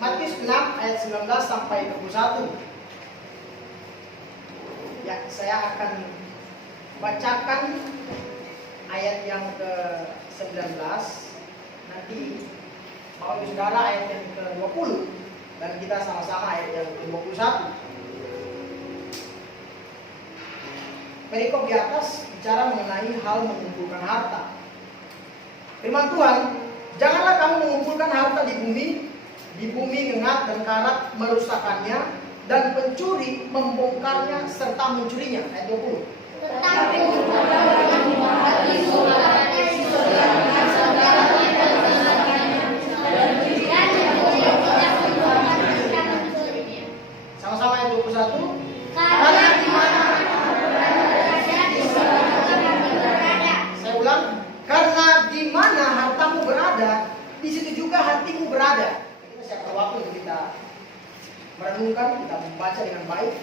Matius 6 ayat 19 sampai 21. Ya, saya akan bacakan ayat yang ke-19. Nanti Bapak Ibu Saudara ayat yang ke-20 dan kita sama-sama ayat yang ke-21. Perikop di atas bicara mengenai hal mengumpulkan harta. Firman Tuhan, janganlah kamu mengumpulkan harta di bumi ngengat dan karat merusakannya, dan pencuri membongkarnya serta mencurinya. Ayat 20. Sama-sama ayat 21. Karena di mana saya ulang, karena di mana hartamu berada, di situ juga hatimu berada. Kita siapkan waktu untuk kita merenungkan, kita membaca dengan baik.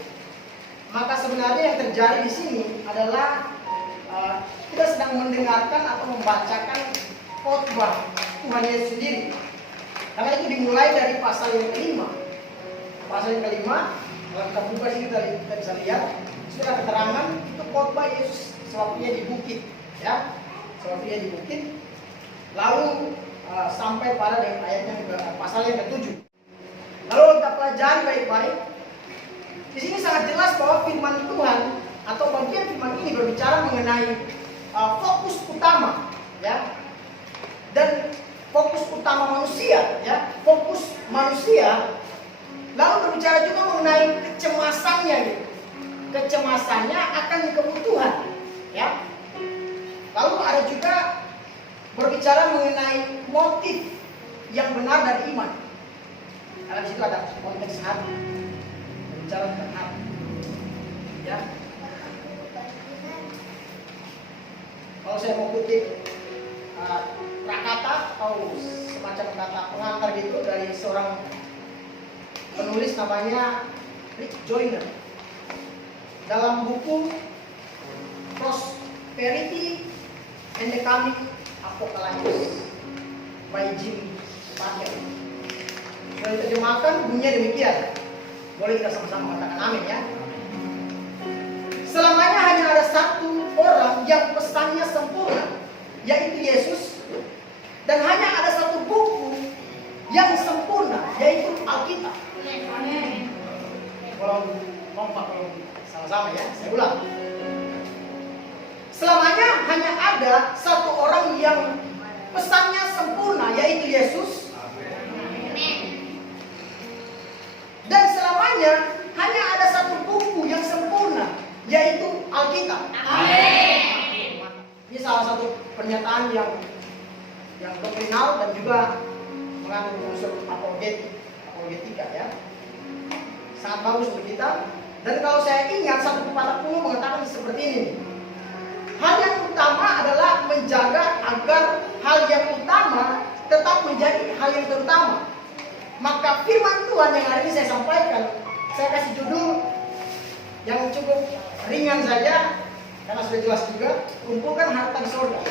Maka sebenarnya yang terjadi di sini adalah kita sedang mendengarkan atau membacakan khotbah Tuhan Yesus sendiri. Karena itu dimulai dari pasal yang kelima. Pasal yang kelima, kalau kita buka sini kita bisa lihat sudah keterangan itu khotbah Yesus sewaktunya di bukit, ya, sewaktunya di bukit. Lalu sampai pada ayatnya pasal yang ke-7. Lalu kita pelajari baik-baik. Di sini sangat jelas bahwa firman Tuhan atau bagian firman ini berbicara mengenai fokus utama, ya, dan fokus utama manusia, ya, fokus manusia. Lalu berbicara juga mengenai kecemasannya, gitu. Kecemasannya akan kebutuhan, ya. Lalu ada juga berbicara mengenai motif yang benar dari iman. Karena di situ ada konteks hati, berbicara tentang hati, ya. Kalau saya mau kutip prakata atau semacam kata pengantar gitu dari seorang penulis namanya Rick Joyner dalam buku Prosperity and the Coming Apocalypse by Jim Packer. Kalau diterjemahkan bunyinya demikian. Boleh kita sama-sama katakan amin, ya. Selamanya hanya ada satu orang yang pesannya sempurna, yaitu Yesus. Dan hanya ada satu buku yang sempurna, yaitu Alkitab. Kalau kompak, kalau sama-sama, ya, saya ulang. Selamanya hanya ada satu orang yang pesannya sempurna, yaitu Yesus. Dan selamanya hanya ada satu buku yang sempurna, yaitu Alkitab. Amin. Ini salah satu pernyataan yang doktrinal dan juga mengandung unsur apologetika, ya. Sangat bagus untuk kita. Dan kalau saya ingat satu pepatah kuno mengatakan seperti ini. Hal yang utama adalah menjaga agar hal yang utama tetap menjadi hal yang terutama. Maka firman Tuhan yang hari ini saya sampaikan, saya kasih judul yang cukup ringan saja, karena sudah jelas juga, kumpulkan harta di sorga.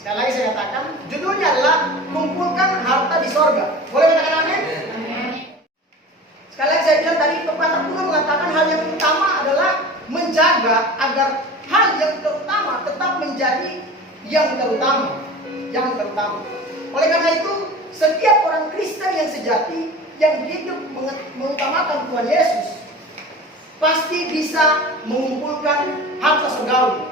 Sekali lagi saya katakan, judulnya adalah kumpulkan harta di sorga. Boleh katakan amin? Sekali lagi saya bilang tadi, pepatah kuno mengatakan hal yang utama adalah menjaga agar hal yang terutama tetap menjadi yang terutama. Yang terutama. Oleh karena itu, setiap orang Kristen yang sejati, yang hidup mengutamakan Tuhan Yesus, pasti bisa mengumpulkan harta surgawi.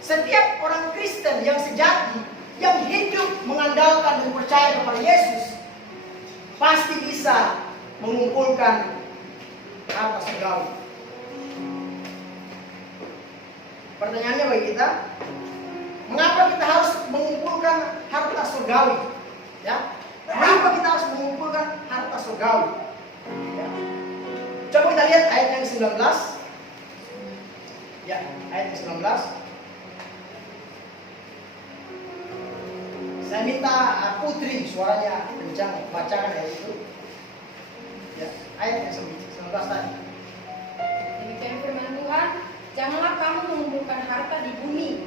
Setiap orang Kristen yang sejati, yang hidup mengandalkan dan percaya kepada Yesus, pasti bisa mengumpulkan harta surgawi. Pertanyaannya bagi kita, mengapa kita harus mengumpulkan harta surgawi? Ya, mengapa kita harus mengumpulkan harta surgawi? Ya. Coba kita lihat ayat yang 19. Ya, ayat yang 19. Saya minta Putri suaranya kencang bacakan ayat itu. Ya, ayat yang 19 tadi. Demikian firman Tuhan, janganlah kamu mengumpulkan harta di bumi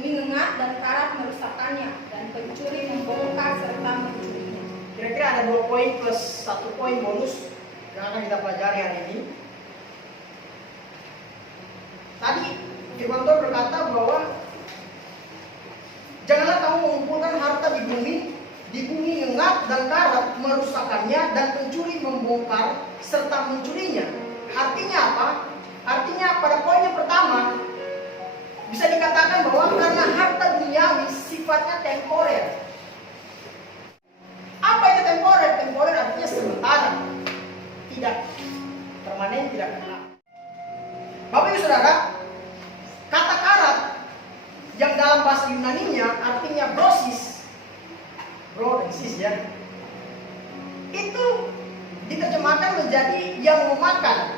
ngengat dan karat merusakannya, dan pencuri membongkar serta mencurinya. Kira-kira ada ada 2 poin plus 1 poin bonus yang akan kita pelajari hari ini. Tadi firman Tuhan berkata bahwa janganlah kamu mengumpulkan harta di bumi ngengat dan karat merusakkannya dan pencuri membongkar serta mencurinya. Artinya apa? Artinya pada poin yang pertama bisa dikatakan bahwa karena harta duniawi sifatnya temporer. Apa itu temporer? Temporer artinya sementara, tidak permanen, tidak kekal. Bapak Ibu Saudara, kata karat yang dalam bahasa Yunaninya artinya brosis, bro dan sis ya, itu diterjemahkan menjadi yang memakan.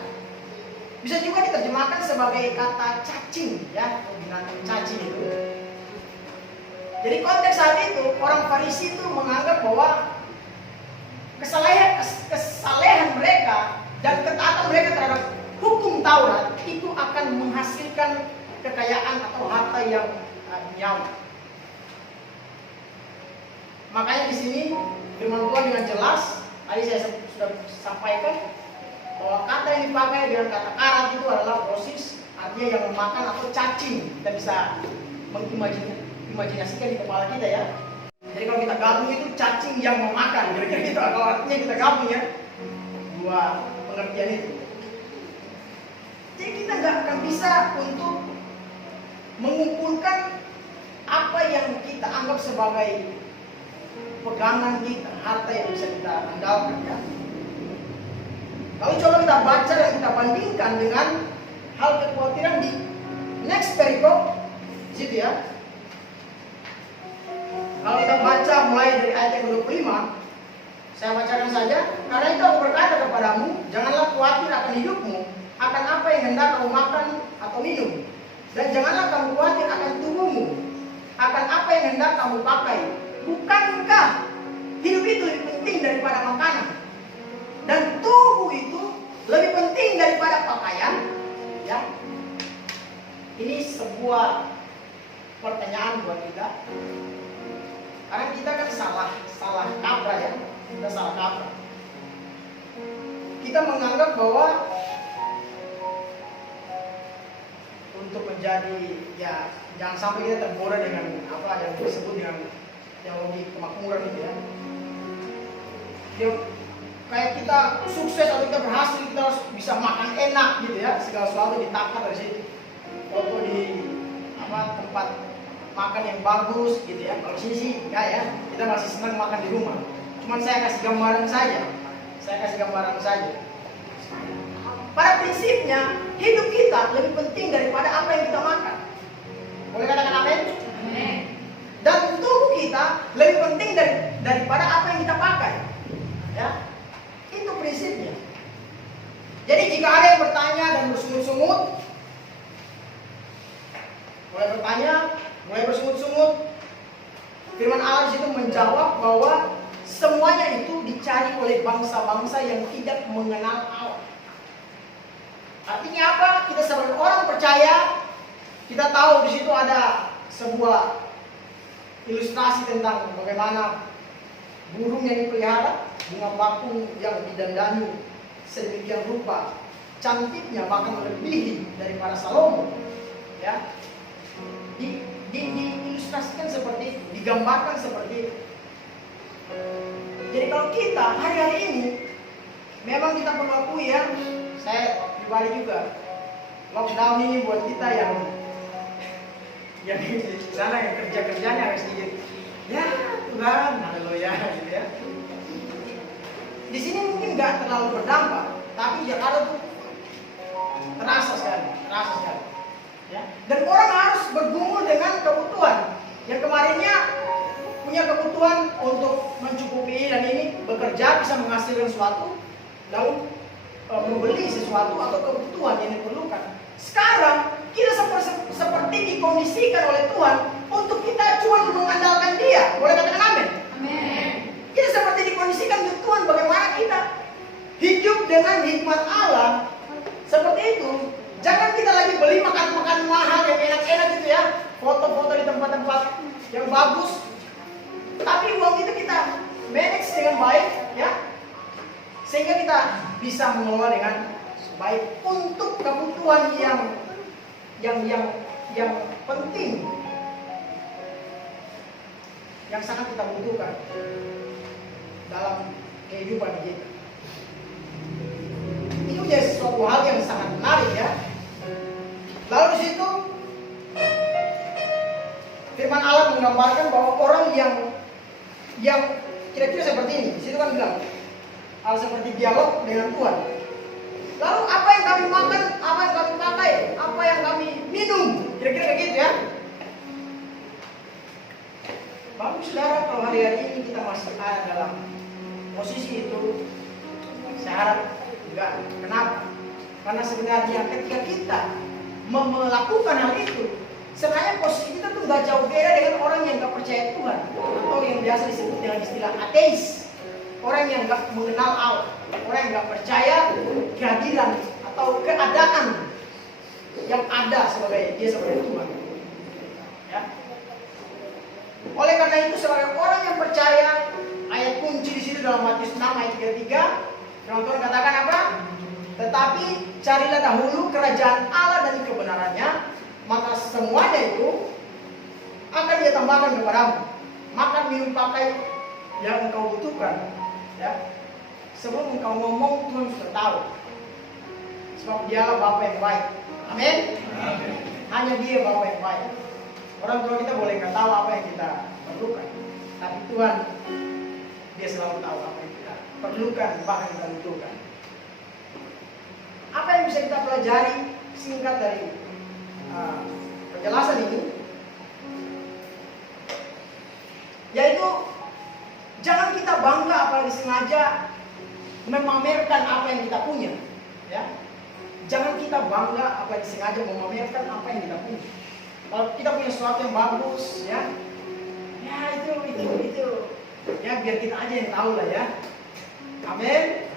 Bisa juga diterjemahkan sebagai kata cacing ya, binatang cacing itu. Jadi konteks saat itu orang Farisi itu menganggap bahwa kesalehan mereka dan ketaatan mereka terhadap hukum Taurat itu akan menghasilkan kekayaan atau harta yang duniawi. Makanya di sini firman Tuhan dengan jelas tadi saya sudah sampaikan bahwa kata yang dipakai dengan kata karat itu adalah brosis, artinya yang memakan atau cacing. Kita bisa mengimajinasikan di kepala kita ya. Jadi kalau kita gabung itu cacing yang memakan, kira-kira gitu. Kalau artinya kita gabung ya, dua pengertian itu. Jadi kita nggak akan bisa untuk mengumpulkan apa yang kita anggap sebagai pegangan kita, harta yang bisa kita andalkan ya. Lalu coba kita baca dan kita bandingkan dengan hal kekhawatiran di next perikop, situ ya. Kalau kita baca mulai dari ayat yang ke-25, saya bacakan saja. Karena itu aku berkata kepadamu, janganlah khawatir akan hidupmu, akan apa yang hendak kamu makan atau minum, dan janganlah kamu khawatir akan tubuhmu, akan apa yang hendak kamu pakai. Bukankah hidup itu lebih penting daripada makanan, dan tubuh itu lebih penting daripada pakaian? Ya, ini sebuah pertanyaan buat kita. Karena kita kan salah kaprah ya, kita salah kaprah. Kita menganggap bahwa untuk menjadi ya, jangan sampai kita tergoda dengan apa yang disebut dengan teologi kemakmuran itu ya. Dia kayak kita sukses atau kita berhasil, kita harus bisa makan enak gitu ya, segala sesuatu ditakar dari situ. Kalau di apa tempat makan yang bagus gitu ya. Kalau sini sih enggak ya, kita masih senang makan di rumah. Cuman saya kasih gambaran saja. Pada prinsipnya hidup kita lebih penting daripada apa yang kita makan. Boleh katakan amin? Amin. Dan tubuh kita lebih penting daripada apa yang kita pakai. Ya, itu prinsipnya. Jadi jika ada yang bertanya dan bersungut-sungut, mulai bersungut-sungut, firman Allah di situ menjawab bahwa semuanya itu dicari oleh bangsa-bangsa yang tidak mengenal Allah. Artinya apa? Kita sebagai orang percaya, kita tahu di situ ada sebuah ilustrasi tentang bagaimana burung yang dipelihara, bunga bakung yang didandani sedemikian rupa, cantiknya bahkan melebihi daripada Salomo. Ya, diilustrasikan seperti itu, digambarkan seperti itu. Jadi kalau kita hari-hari ini memang kita perlu akui ya, saya pribadi juga lockdown ini buat kita yang di sana yang kerjanya harus sedikit ya Tuhan, haleluya gitu ya. Di sini mungkin nggak terlalu berdampak, tapi Jakarta tuh terasa sekali. Ya. Dan orang harus bergumul dengan kebutuhan. Yang kemarinnya punya kebutuhan untuk mencukupi dan ini bekerja bisa menghasilkan sesuatu, lalu membeli sesuatu atau kebutuhan yang diperlukan. Sekarang kita seperti dikondisikan oleh Tuhan untuk kita cuma mengandalkan Dia. Boleh katakan amin? Amin. Kita seperti dikondisikan untuk Tuhan bagaimana kita hidup dengan hikmat Allah seperti itu. Jangan kita lagi beli makan mahal yang enak-enak gitu ya, foto-foto di tempat-tempat yang bagus, tapi uang itu kita manage dengan baik, ya, sehingga kita bisa mengelola dengan baik untuk kebutuhan yang penting, yang sangat kita butuhkan dalam kehidupan kita. Itu jadi sesuatu hal yang sangat menarik, ya. Lalu di situ firman Allah menggambarkan bahwa orang yang kira-kira seperti ini. Di situ kan bilang hal seperti dialog dengan Tuhan. Lalu apa yang kami makan, apa yang kami pakai, apa yang kami minum, kira-kira kayak gitu, ya. Bagus saudara kalau hari-hari ini kita masih ada dalam posisi itu. Saya harap enggak. Kenapa? Karena sebenarnya ketika kita melakukan hal itu, sebenarnya posisi kita tuh nggak jauh beda dengan orang yang nggak percaya Tuhan, atau yang biasa disebut dengan istilah ateis, orang yang nggak mengenal Allah, orang yang nggak percaya kehadiran atau keadaan yang ada sebagai Tuhan. Ya. Oleh karena itu sebagai orang yang percaya, ayat kunci di situ dalam Matius 6 ayat 33, Firman Tuhan katakan apa? Tetapi carilah dahulu kerajaan Allah dan kebenarannya, maka semuanya itu akan dia tambahkan kepadamu. Makan, minum, pakai yang engkau butuhkan, ya. Sebelum engkau ngomong, Tuhan sudah tahu. Sebab dialah Bapa yang baik. Amin. Hanya Dia Bapa yang baik. Orang tua kita boleh nggak tahu apa yang kita perlukan, tapi Tuhan, Dia selalu tahu apa yang kita perlukan, bahkan kita butuhkan. Apa yang bisa kita pelajari singkat dari penjelasan ini, yaitu jangan kita bangga apalagi sengaja memamerkan apa yang kita punya, ya. Jangan kita bangga apalagi sengaja memamerkan apa yang kita punya. Kalau kita punya sesuatu yang bagus, ya itu, ya biar kita aja yang tahu lah, ya. Amin.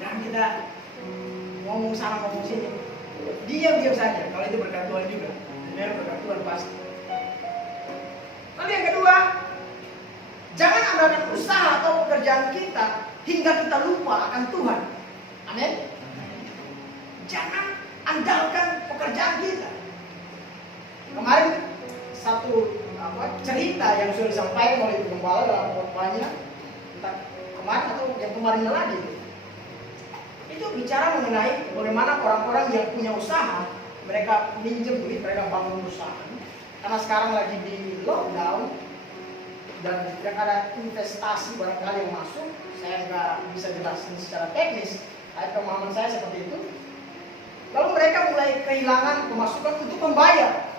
Jangan kita ngomong sana ngomong sini. Diam saja. Kalau itu berkat Tuhan juga. Benar, berkat Tuhan pasti. Lalu yang kedua, jangan andalkan usaha atau pekerjaan kita hingga kita lupa akan Tuhan. Amin. Jangan andalkan pekerjaan kita. Kemarin satu cerita yang sudah disampaikan oleh Gembala dalam khotbahnya, entah kemarin atau yang kemarin lagi, itu bicara mengenai bagaimana orang-orang yang punya usaha, mereka minjem duit, mereka bangun usaha. Karena sekarang lagi di lockdown dan tidak ada investasi barangkali yang masuk, saya nggak bisa jelasin secara teknis, tapi pemahaman saya seperti itu. Lalu mereka mulai kehilangan pemasukan untuk membayar.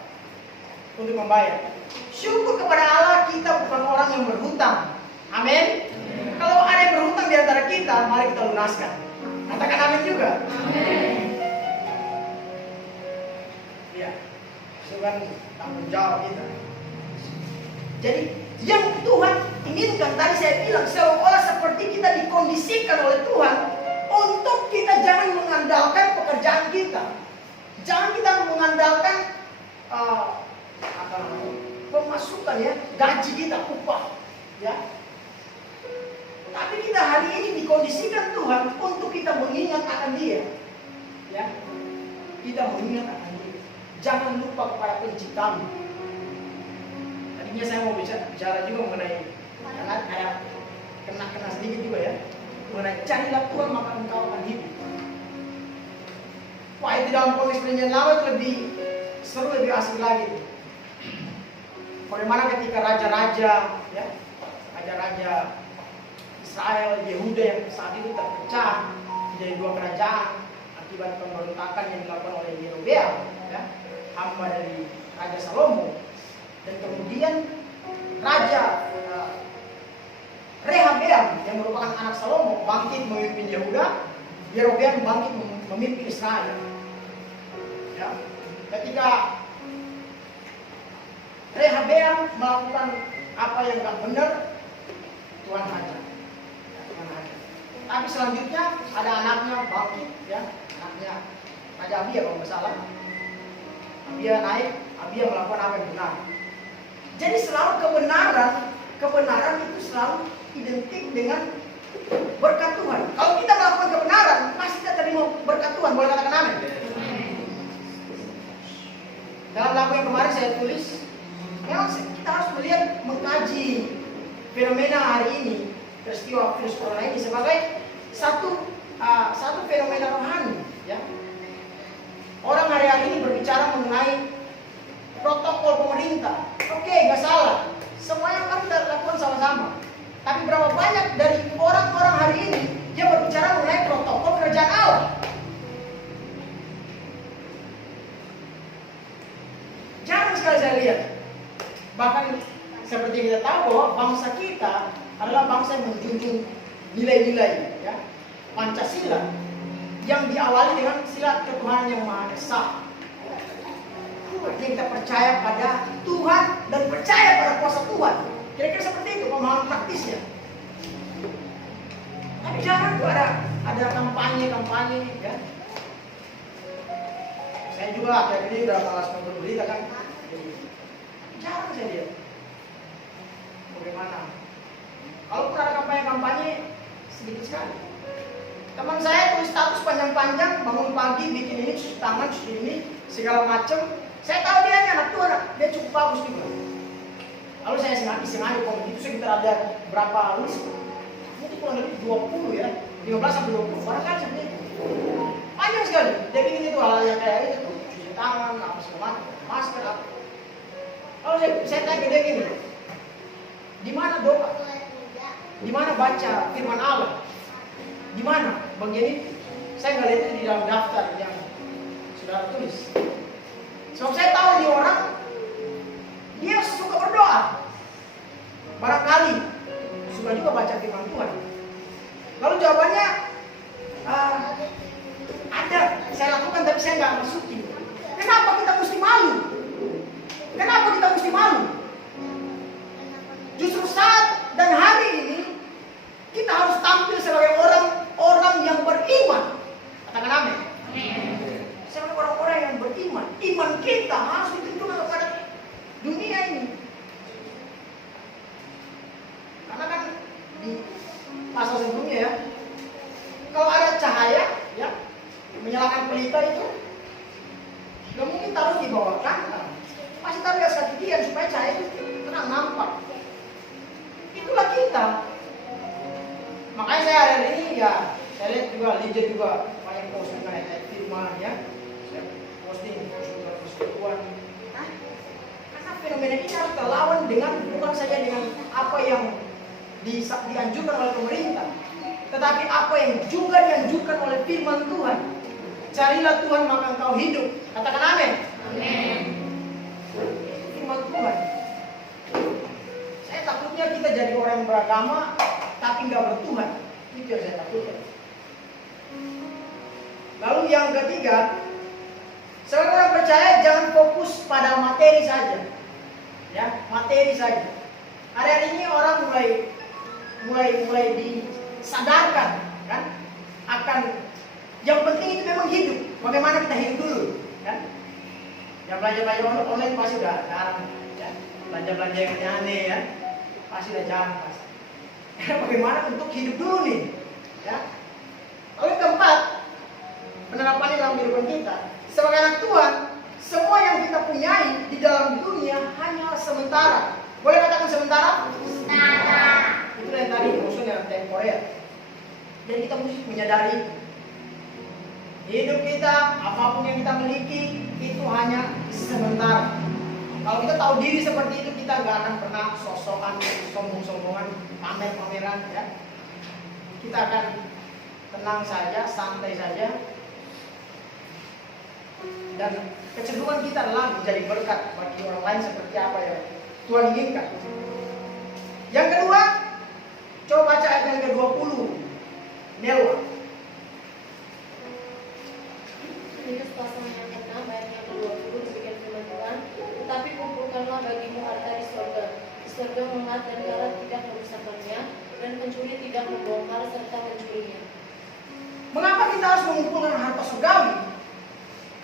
Syukur kepada Allah kita bukan orang yang berhutang. Amin. Kalau ada yang berhutang di antara kita, mari kita lunaskan. Katakan amin juga. Ya, itu kan tanggung jawab kita. Jadi yang Tuhan inginkan, tadi saya bilang seolah seperti kita dikondisikan oleh Tuhan untuk kita jangan mengandalkan pekerjaan kita, jangan kita mengandalkan pemasukan, ya, gaji kita, upah, ya. Tapi kita hari ini dikondisikan Tuhan untuk kita mengingat akan Dia, ya. Kita mengingat akan Dia. Jangan lupa kepada Penciptamu. Tadinya saya mau bicara juga mengenai, karena kayak kena sedikit juga, ya, mengenai carilah Tuhan maka engkau akan hidup. Wah, itu dalam konteks Perjanjian Lama itu lebih seru, lebih asik lagi. Bagaimana ketika raja-raja, ya, raja-raja Israel, Yehuda yang saat itu terpecah menjadi dua kerajaan akibat pemberontakan yang dilakukan oleh Yerobeam, ya, hamba dari Raja Salomo, dan kemudian Raja Rehabeam yang merupakan anak Salomo bangkit memimpin Yehuda, Yerobeam bangkit memimpin Israel. Ya, ketika Rehabeam melakukan apa yang tidak benar, Tuhan hajar. Tapi selanjutnya ada anaknya bangkit, ya, anaknya Raja Abia kalau nggak salah. Abia naik, Abia melakukan apa yang benar. Jadi selalu kebenaran kebenaran itu selalu identik dengan berkat Tuhan. Kalau kita melakukan kebenaran, pasti kita terima berkat Tuhan. Boleh katakan amin? Dalam lagu yang kemarin saya tulis, memang kita harus melihat, mengkaji fenomena hari ini, peristiwa virus corona ini sebagai satu fenomena rohani. Ya. Orang hari-hari ini berbicara mengenai protokol pemerintah. Oke, nggak salah. Semuanya kan kita lakukan sama-sama. Tapi berapa banyak dari orang-orang hari ini yang berbicara mengenai protokol kerajaan Allah? Jarang sekali saya lihat. Bahkan seperti kita tahu bahwa bangsa kita adalah bangsa yang menjunjung nilai-nilai, ya, Pancasila, yang diawali dengan sila ketuhanan yang Maha Esa. Artinya kita percaya pada Tuhan dan percaya pada kuasa Tuhan. Kira-kira seperti itu pemahaman praktisnya. Tapi jarang tuh ada kampanye, ya. Saya juga kayak ini udah malas nonton berita kan. Jarang saya lihat. Bagaimana? Kalaupun ada kampanye sedikit sekali. Teman saya tulis status panjang-panjang, bangun pagi, bikin ini, cuci tangan, cuci ini, segala macam. Saya tahu dia ini anak Tuhan, dia cukup bagus juga. Lalu saya sengaja komen itu sekitar ada berapa list? Mungkin kurang lebih 20 ya, 15 sampai 20, barangkali seperti itu. Panjang sekali. Dia bikin itu hal yang kayak itu tuh, cuci tangan, apa segala macam, masker apa. Lalu saya tanya ke dia gini, di mana doa? Di mana baca firman Allah? Di mana bagian itu? Saya nggak lihat itu di dalam daftar yang saudara tulis. Sebab saya tahu di orang dia suka berdoa. Barangkali suka juga baca firman Tuhan. Lalu jawabannya ada, saya lakukan tapi saya nggak masukin. Kenapa kita mesti malu? Kenapa kita mesti malu? Justru saat dan hari ini kita harus tampil sebagai orang yang beriman. Katakan amin. Sebagai orang-orang yang beriman, iman kita harus ditunjukkan kepada dunia ini. Karena kan di pasal sebelumnya ya, kalau ada cahaya, ya, menyalakan pelita itu, nggak mungkin taruh di bawah kanan, pasti taruh di atas kaki dia supaya cahaya itu terang nampak. Itulah kita. Makanya saya hari ini ya, saya lihat juga Liga juga banyak posting mengenai firman ya. Posting persekutuan. Karena fenomena ini harus terlawan dengan bukan saja dengan apa yang dianjurkan oleh pemerintah, tetapi apa yang juga dianjurkan oleh firman Tuhan. Carilah Tuhan maka engkau hidup. Katakan amin. Amin. Firman Tuhan. Saya takutnya kita jadi orang yang beragama tapi nggak bertuhan. Itu yang saya takutkan. Lalu yang ketiga, sebagai orang percaya jangan fokus pada materi saja, ya, materi saja. Hari-hari ini orang mulai disadarkan, kan, akan yang penting itu memang hidup. Bagaimana kita hidup dulu, kan? Yang belanja online pasti udah jarang, ya. Belanja yang aneh, ya, pasti udah jarang pasti. Bagaimana untuk hidup dulu nih, ya? Lalu yang keempat, penerapannya dalam kehidupan kita. Sebagai anak Tuhan, semua yang kita punyai di dalam dunia hanya sementara. Boleh katakan sementara? Sementara. Itu yang tadi maksudnya temporer. Dan kita mesti menyadari hidup kita, apapun yang kita miliki, itu hanya sementara. Kalau kita tahu diri seperti itu, kita gak akan pernah sosokan, sombong-sombongan, pamer-pameran, ya. Kita akan tenang saja, santai saja. Dan kecenderungan kita adalah menjadi berkat bagi orang lain seperti apa yang Tuhan inginkan. Yang kedua, coba baca ayat yang ke-20. Nelwa. Titus pasal yang ke-6 ayat yang ke-20 demikian firman Tuhan, tetapi kumpulkanlah bagimu harta di surga. Di surga mengat dan garat tidak merusakkannya, dan pencuri tidak membongkar serta mencurinya. Mengapa kita harus mengumpulkan harta surgawi?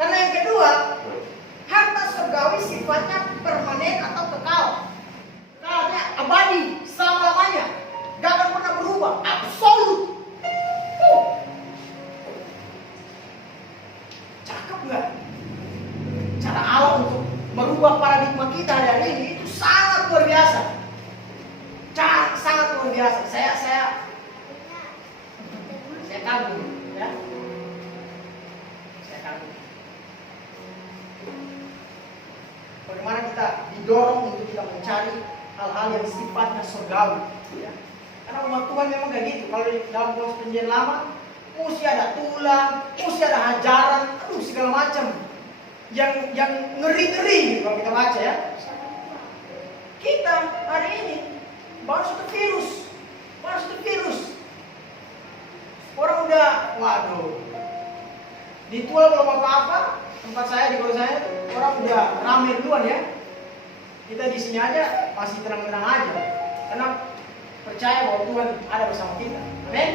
Karena yang kedua, harta surgawi sifatnya permanen atau kekal. Artinya abadi selama-lamanya, gak akan pernah berubah, absolut. Cakep nggak? Cara Allah untuk merubah paradigma kita hari ini itu sangat luar biasa. Sangat luar biasa. Saya kagum, ya. Saya kagum. Bagaimana kita didorong untuk kita mencari hal-hal yang sifatnya surgawi, ya. Karena umat Tuhan memang kayak gitu. Kalau di dalam proses perjanjian lama, mesti ada tulang, mesti ada hajaran, segala macam. Yang ngeri-ngeri gitu kalau kita baca, ya. Kita hari ini baru satu virus. Orang udah, waduh, ditual belum apa-apa. Tempat saya di kota saya, orang udah rame duluan, ya. Kita di sini aja masih tenang-tenang aja, karena percaya bahwa Tuhan ada bersama kita. Amin.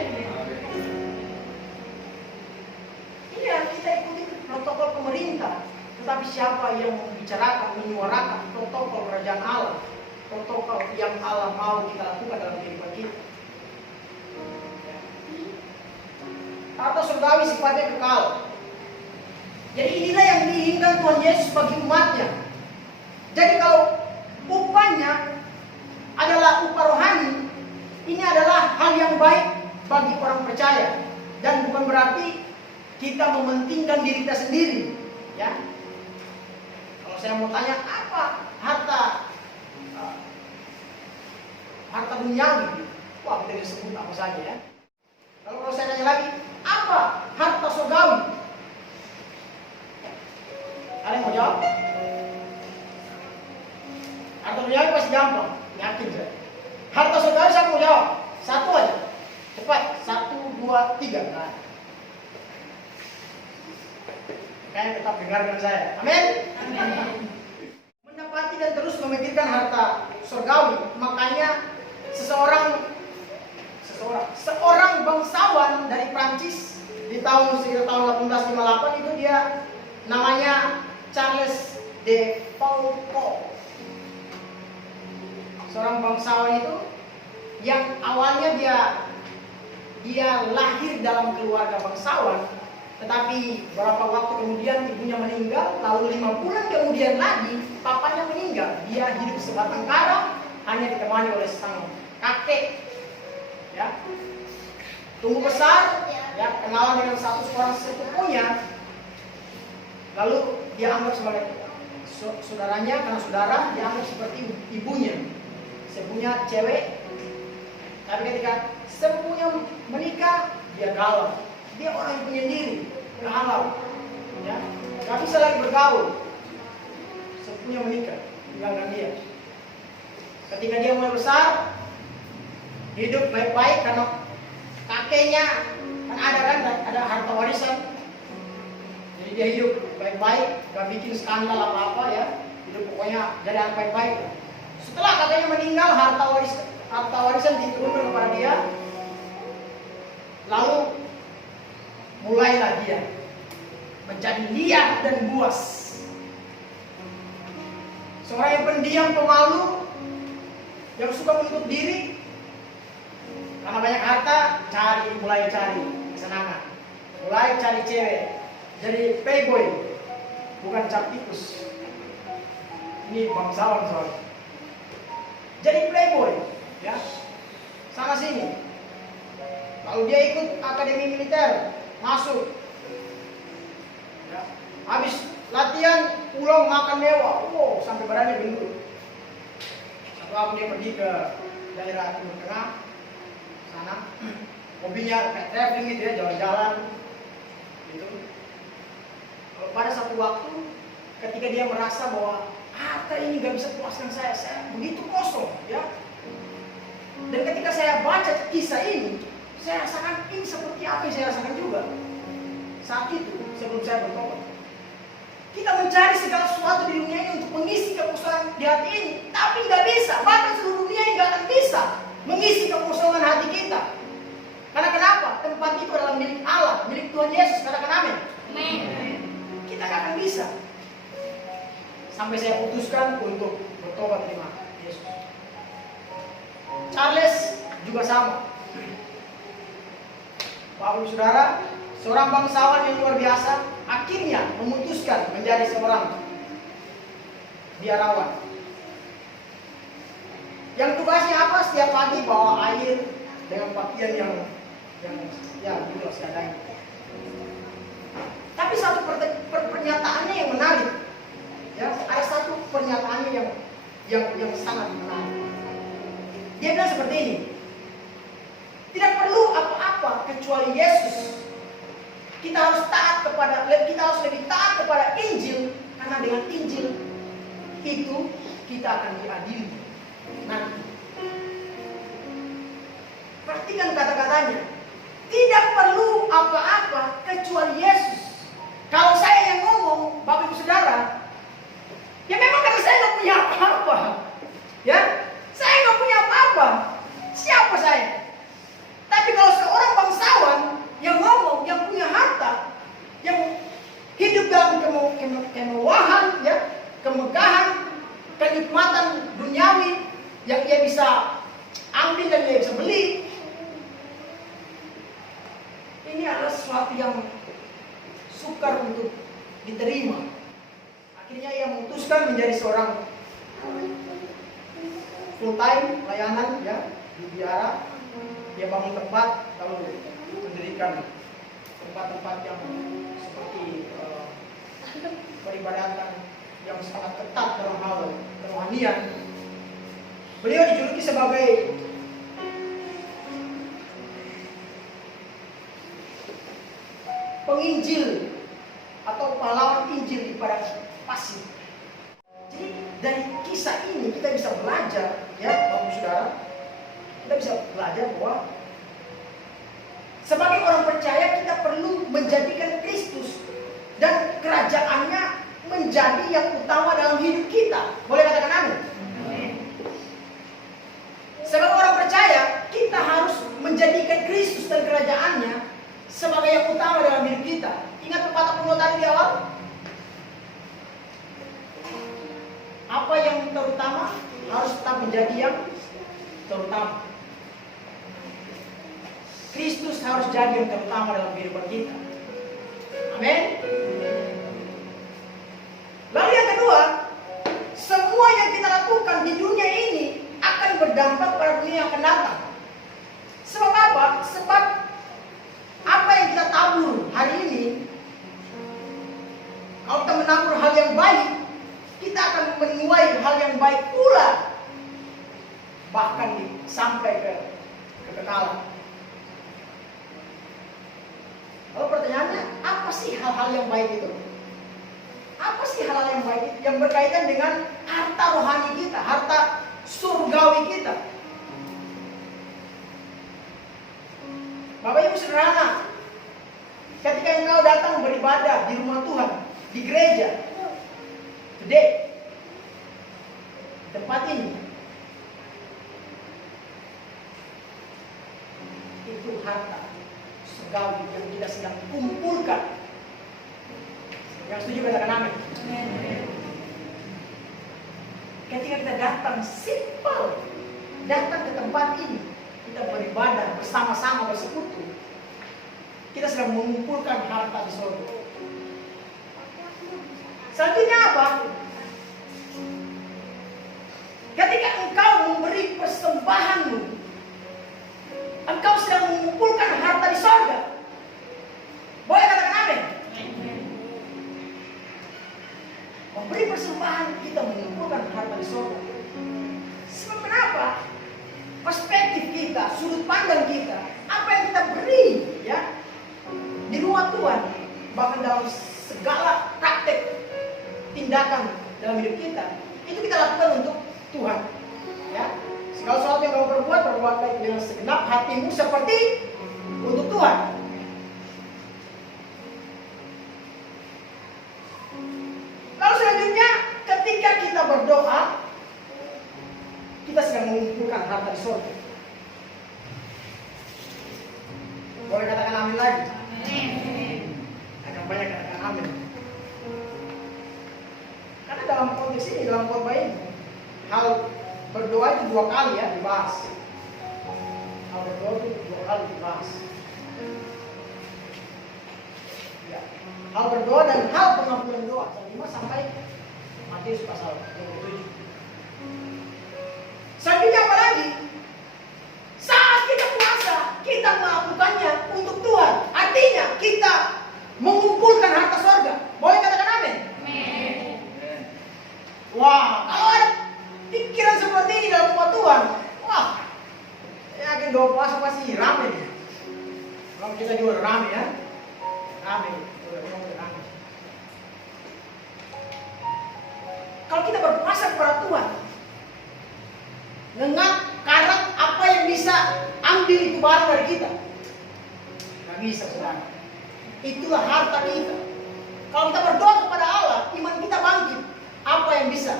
Iya, kita ikuti protokol pemerintah, tetapi siapa yang membicarakan, menyuarakan protokol kerajaan Allah, protokol yang Allah mau kita lakukan dalam kehidupan kita. Harta surgawi sifatnya kekal. Jadi inilah yang diinginkan Tuhan Yesus bagi umatnya. Jadi kalau upahnya adalah upah rohani, ini adalah hal yang baik bagi orang percaya. Dan bukan berarti kita mementingkan diri kita sendiri, ya. Kalau saya mau tanya apa harta duniawi, wah kita bisa sebut apa saja, ya. Kalau saya tanya lagi, apa harta surgawi? Ada yang mau jawab? Harta duniawi pasti gampang, yakin saya. Harta surgawi siapa mau jawab? Satu aja, cepat. 1, 2, 3. Nah. Kayaknya tetap dengarkan saya. Amin. Mendapati dan terus memikirkan harta surgawi, makanya seorang bangsawan dari Prancis di sekitar tahun 1858 itu dia namanya Charles de Foucault. Seorang bangsawan itu yang awalnya dia lahir dalam keluarga bangsawan, tetapi beberapa waktu kemudian ibunya meninggal, lalu 5 bulan kemudian lagi papanya meninggal. Dia hidup sebatang kara, hanya ditemani oleh sang kakek, ya. Tumbuh besar, ya, kenalan dengan satu orang sepupunya. Lalu dia anggap sebagai saudaranya, karena saudara dia anggap seperti ibunya. Sepupunya cewek, tapi ketika sepupunya menikah, dia galau. Dia orang yang penyendiri, galau, ya, nggak bisa lagi bergaul. Sepupunya menikah, tinggalkan dia. Ketika dia mulai besar, hidup baik-baik karena kakeknya kan ada harta warisan. Jadi dia hidup baik-baik, gak bikin skandal apa-apa, ya. Hidup pokoknya jadi anak baik-baik. Setelah kakeknya meninggal, harta warisan diturunkan kepada dia. Lalu mulailah dia menjadi liar dan buas. Seorang yang pendiam, pemalu, yang suka menutup diri. Karena banyak harta, mulai cari kesenangan, mulai cari cewek, jadi playboy, bukan cap tikus. Ini bangsawan soalnya. Jadi playboy, ya, sana sini. Lalu dia ikut akademi militer, masuk, ya. Habis latihan pulang makan mewah, wow, sampai badannya gendut. Satu waktu dia pergi ke daerah Timur Tengah, sana, hobinya kayak traveling gitu, ya, jalan-jalan, gitu. Kalau pada satu waktu, ketika dia merasa bahwa harta ini gak bisa puaskan saya begitu kosong, ya. Dan ketika saya baca kisah ini, saya rasakan ini seperti apa yang saya rasakan juga saat itu sebelum saya bertobat. Kita mencari segala sesuatu di dunia ini untuk mengisi kekosongan di hati ini, tapi nggak bisa. Bahkan seluruh dunia ini nggak akan bisa mengisi kekosongan hati kita. Karena kenapa? Tempat itu adalah milik Allah, milik Tuhan Yesus. Katakan amin. Amin. Kita nggak akan bisa. Sampai saya putuskan untuk bertobat terima Yesus. juga sama. Bapak Ibu Saudara, seorang bangsawan yang luar biasa akhirnya memutuskan menjadi seorang biarawan. Yang tugasnya apa? Setiap pagi bawa air dengan pakaian yang gitu seadanya. Tapi satu pernyataannya yang menarik. Ya, ada satu pernyataannya yang sangat menarik. Dia bilang seperti ini. Tidak perlu apa-apa kecuali Yesus. Kita harus lebih taat kepada Injil, karena dengan Injil itu kita akan diadili nanti. Perhatikan kata-katanya. Tidak perlu apa-apa kecuali Yesus. Kalau saya yang ngomong, Bapak Ibu Saudara, ya memang karena saya nggak punya apa-apa. Ya, saya nggak punya apa-apa. Siapa saya? Tapi kalau seorang bangsawan yang ngomong, yang punya harta, yang hidup dalam kemewahan, ya, kemegahan, kenikmatan duniawi yang ia bisa ambil dan ia bisa beli, ini adalah sesuatu yang sukar untuk diterima. Akhirnya ia memutuskan menjadi seorang full time pelayanan, ya, di biara. Dia bangun tempat, lalu mendirikan tempat-tempat yang seperti peribadatan yang sangat ketat dalam hal kerohanian. Beliau dijuluki sebagai penginjil atau pahlawan Injil di padang pasir. Jadi dari kisah ini kita bisa belajar, ya Bapak Saudara, kita bisa belajar bahwa sebagai orang percaya kita perlu menjadikan Kristus dan kerajaannya menjadi yang utama dalam hidup kita. Boleh katakan amin? Sebagai orang percaya kita harus menjadikan Kristus dan kerajaannya sebagai yang utama dalam hidup kita. Ingat pepatah kuno tadi di awal? Apa yang terutama harus tetap menjadi yang terutama. Kristus harus jadi yang terutama dalam kehidupan kita. Amin. Lalu yang kedua, semua yang kita lakukan di dunia ini akan berdampak pada dunia yang akan datang. Sebab apa? Sebab apa yang kita tabur hari ini, kalau kita menabur hal yang baik, kita akan menuai hal yang baik pula, bahkan sampai ke kekekalan. Lalu pertanyaannya, apa sih hal-hal yang baik itu? Apa sih hal-hal yang baik itu? Yang berkaitan dengan harta rohani kita, harta surgawi kita. Bapak Ibu sederhana, ketika engkau datang beribadah di rumah Tuhan, di gereja, today, tempat ini, itu harta surgawi yang kita sedang kumpulkan. Yang setuju katakan amin. Ketika kita datang simple, datang ke tempat ini, kita beribadah bersama-sama bersekutu, kita sedang mengumpulkan harta di surga. Selanjutnya apa? Ketika engkau memberi persembahanmu, engkau sedang mengumpulkan harta di surga. Boleh katakan amin? Memberi persembahan, kita mengumpulkan harta di surga. Sebab kenapa? Perspektif kita, sudut pandang kita, apa yang kita beri, ya, di rumah Tuhan, bahkan dalam segala praktek tindakan dalam hidup kita, itu kita lakukan untuk Tuhan, ya. Segala sesuatu yang kamu perbuat dengan segenap hatimu seperti untuk Tuhan. Lalu selanjutnya, ketika kita berdoa, kita sedang mengumpulkan harta di surga. Boleh katakan amin lagi? Amin. Agak banyak katakan amin. Karena dalam konteks ini, dalam khotbah ini, hal berdoa itu 2 kali ya dibahas. hal berdoa itu 2 kali dibahas. Ya. Hal berdoa dan hal pengampunan doa. 5 sampai Matius pasal 27. Selanjutnya apa lagi? Saat kita puasa, kita melakukannya untuk Tuhan. Artinya kita mengumpulkan harta sorga. Boleh katakan amin? Amin. Wah, kalau ada pikiran seperti ini dalam rumah Tuhan, wah, saya yakin doa puasa pasti rame nih. Kalau kita juga rame ya, rame. Kalau kita berpuasa kepada Tuhan, ngengat karat apa yang bisa ambil itu barang dari kita, nggak bisa saudara. Itulah harta kita. Kalau kita berdoa kepada Allah, iman kita bangkit. Apa yang bisa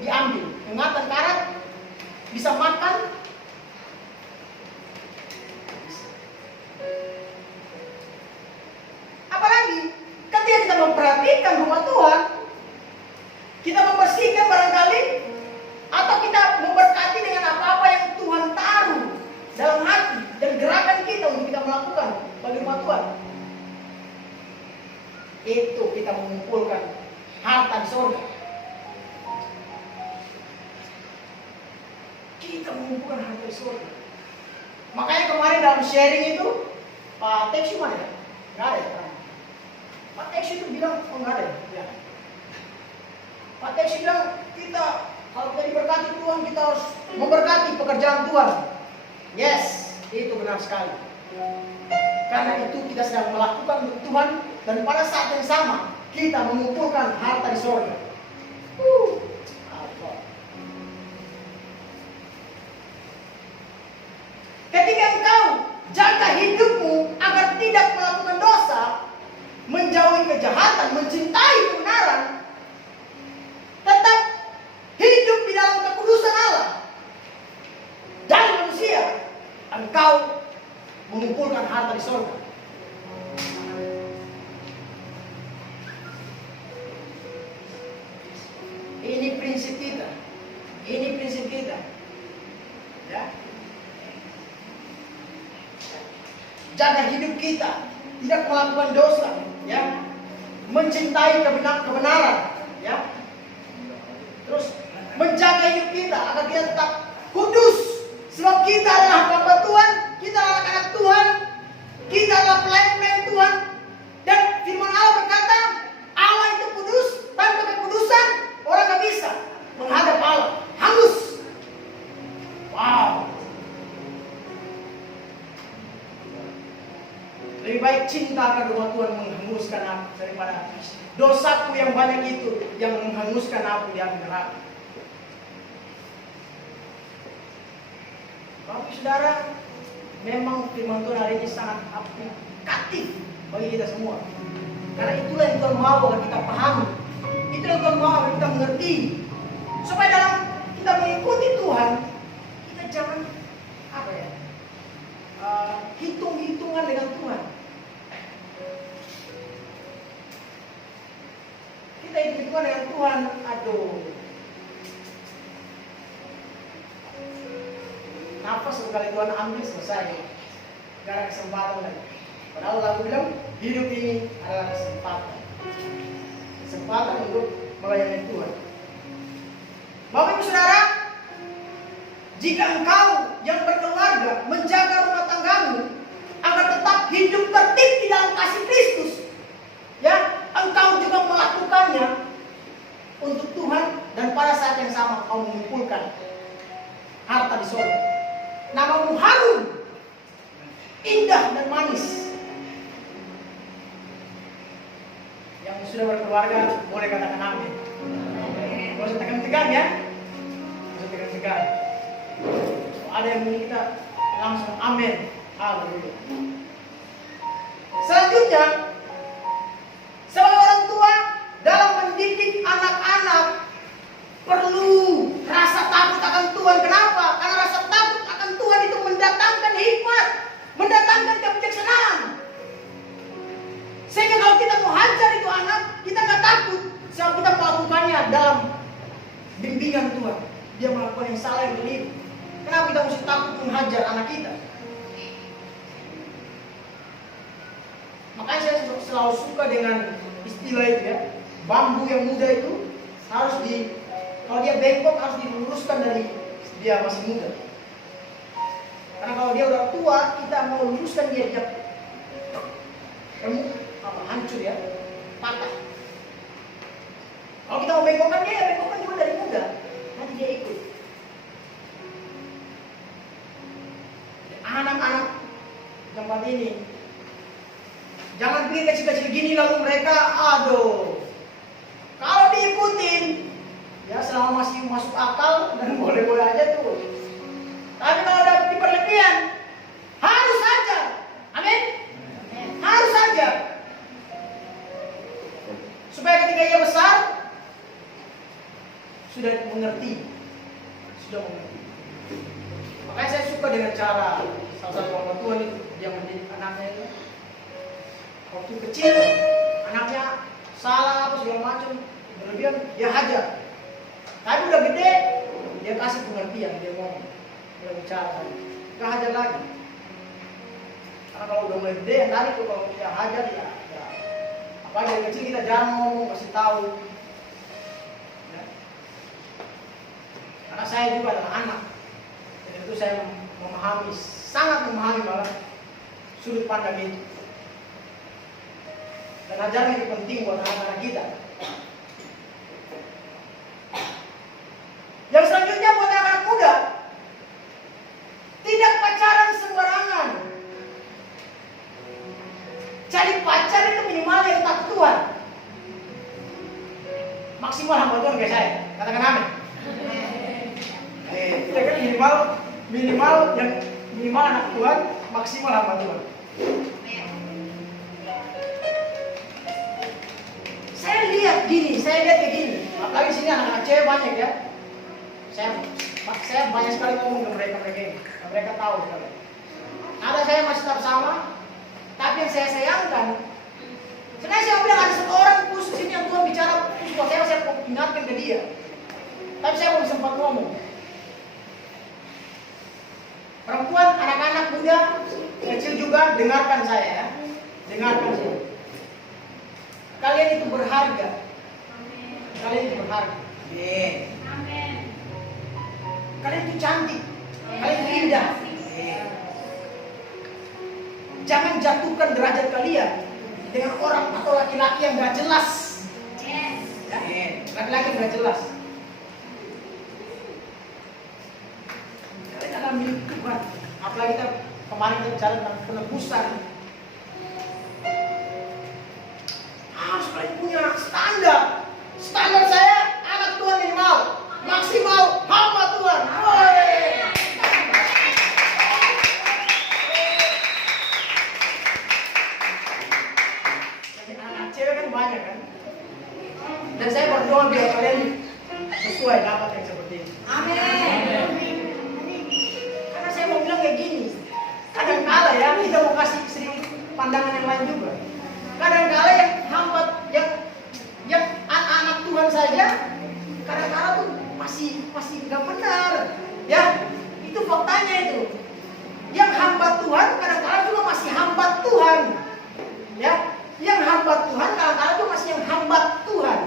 diambil? Ingatan karat, bisa makan. Apalagi ketika kita memperhatikan rumah Tuhan, kita membersihkan barangkali, atau kita memberkati dengan apa-apa yang Tuhan taruh dalam hati dan gerakan kita untuk kita melakukan bagi rumah Tuhan. Itu kita mengumpulkan harta di surga. Kita mengumpulkan harta di surga. Makanya kemarin dalam sharing itu Pak Teksi mana ya? Nggak ada ya? Pak Teksi itu bilang, oh nggak ada ya? Pak Teksi bilang, kita kalau kita diberkati Tuhan, kita harus memberkati pekerjaan Tuhan. Yes, itu benar sekali. Karena itu kita sedang melakukan untuk Tuhan, dan pada saat yang sama kita mengumpulkan harta di surga. Ketika engkau jaga hidupmu agar tidak melakukan dosa, menjauhi kejahatan, mencintai kebenaran, tetap hidup di dalam kekudusan Allah dari manusia, engkau mengumpulkan harta di surga. Ini prinsip kita. Ini prinsip kita. Ya. Jaga hidup kita, tidak melakukan dosa, ya. Mencintai kebenaran, ya. Terus menjaga hidup kita agar kita tetap kudus. Sebab kita adalah hamba Tuhan, kita adalah anak Tuhan, kita adalah pelayan-pelayan Tuhan. Dan firman Allah berkata, Allah itu kudus, tanpa kekudusan orang gak bisa menghadap Allah. Hangus. Wow. Lebih baik cinta akan rumah Tuhan menghanguskan aku daripada dosaku yang banyak itu yang menghanguskan aku di api neraka. Bapak saudara, memang firman Tuhan hari ini sangat aplikatif bagi kita semua. Karena itulah yang Tuhan mau agar kita pahami. Itulah yang Tuhan mau agar kita mengerti. Supaya dalam kita mengikuti Tuhan, kita jangan hitung-hitungan dengan Tuhan. Kita hitung-hitungan dengan Tuhan, aduh. Nafas sekali Tuhan ambil selesai. Gak ada kesempatan lagi. Padahal lagu bilang hidup ini adalah kesempatan. Kesempatan untuk melayani Tuhan. Bapak Ibu Saudara, jika engkau yang berkeluarga menjaga rumah tanggamu agar tetap hidup tertib di dalam kasih Kristus, ya, engkau juga melakukannya untuk Tuhan, dan pada saat yang sama kau mengumpulkan harta di surga. Namamu harum, indah dan manis. Yang sudah berkeluarga boleh katakan amin. Gak usah tegang-tegang ya. Gak usah tegang-tegang. Ada yang bunyi kita langsung amin. Haleluya. Selanjutnya, sebagai orang tua dalam mendidik anak-anak perlu rasa takut akan Tuhan. Kenapa? Karena rasa takut akan Tuhan itu mendatangkan hikmat, mendatangkan kebijaksanaan. Sehingga kalau kita mau hajar itu anak, kita nggak takut. Sebab kita melakukannya dalam bimbingan Tuhan. Dia melakukan yang salah, yang keliru. Kenapa kita mesti takut menghajar anak kita. Makanya saya selalu suka dengan istilah itu ya. Bambu yang muda itu harus kalau dia bengkok harus diluruskan dari dia masih muda. Karena kalau dia udah tua, kita mau luruskan dia hancur ya, patah. Kalau kita mau bengkokkan dia, ya bengkokkan juga dari muda. Nanti dia ikut. Anak-anak tempat ini, jangan pikir kecil-kecil gini lalu mereka, aduh. Kalau diikutin, ya selama masih masuk akal dan boleh-boleh aja tuh. Tapi kalau udah di perlebihan, harus saja. Amin. Harus saja. Supaya ketika ia besar, sudah mengerti. Makanya saya suka dengan cara salah satu orang tua itu, dia mendidik anaknya itu. Waktu kecil, anaknya salah apa segala macam, berlebihan, dia hajar. Tapi udah gede, dia kasih pengertian, dia ngomong, dia bicara, nggak hajar lagi. Karena kalau udah mulai gede, tadi tuh kalau kita hajar ya, apa dari kecil kita jangan ngomong, kasih tahu. Ya. Karena saya juga adalah anak, dan itu saya memahami, sangat memahami malah sudut pandang itu. Dan ajaran itu penting buat anak-anak kita. Yang selanjutnya buat anak muda, tidak pacaran sembarangan. Cari pacar itu minimal yang takut Tuhan. Maksimal hamba Tuhan kayak saya. Katakan amin. Kita kan minimal anak Tuhan, maksimal hamba Tuhan. Saya lihat kayak gini. Apalagi sini anak-anak cewek banyak ya. Saya banyak sekali ngomong ke mereka ini. Mereka tahu sekali. Ada saya masih tetap sama, tapi yang saya sayangkan, sebenarnya saya bilang ada satu orang khusus ini yang Tuhan bicara khusus buat saya mau ingatkan ke dia. Tapi saya belum sempat ngomong. Perempuan, anak-anak muda, kecil juga, dengarkan saya ya. Dengarkan saya. Kalian itu berharga. Kalian itu berharga. Amin. Kalian itu cantik. Kalian itu indah. Jangan jatuhkan derajat kalian dengan orang atau laki-laki yang gak jelas. Laki-laki yang gak jelas. Kalian adalah milik Tuhan. Apalagi kita kemarin kita bicara tentang penebusan. Harus kalian punya standar. Standar saya anak Tuhan minimal, maksimal hamba Tuhan. Jadi anak cewek kan banyak kan. Dan saya berdoa biar kalian sesuai dapat yang seperti ini. Amin. Karena saya mau bilang kayak gini. Kadang-kala ya kita mau kasih sedikit pandangan yang lain juga. Kadang-kala yang hamba yang anak-anak Tuhan saja kadang-kala tuh masih nggak benar, ya itu faktanya itu. Yang hamba Tuhan kadang-kala juga masih hamba Tuhan, ya. Yang hamba Tuhan kadang-kala juga masih yang hamba Tuhan.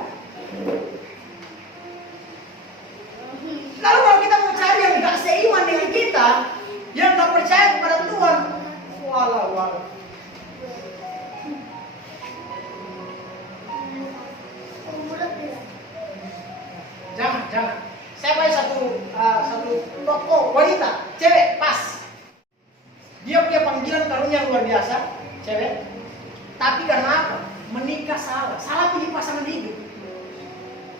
Lalu kalau kita mau cari yang nggak seiman dengan kita, yang nggak percaya kepada Tuhan, walau. Jangan. Saya punya satu tokoh wanita, cewek pas. Dia punya panggilan karunia luar biasa, cewek. Tapi karena apa? Menikah salah pilih pasangan hidup.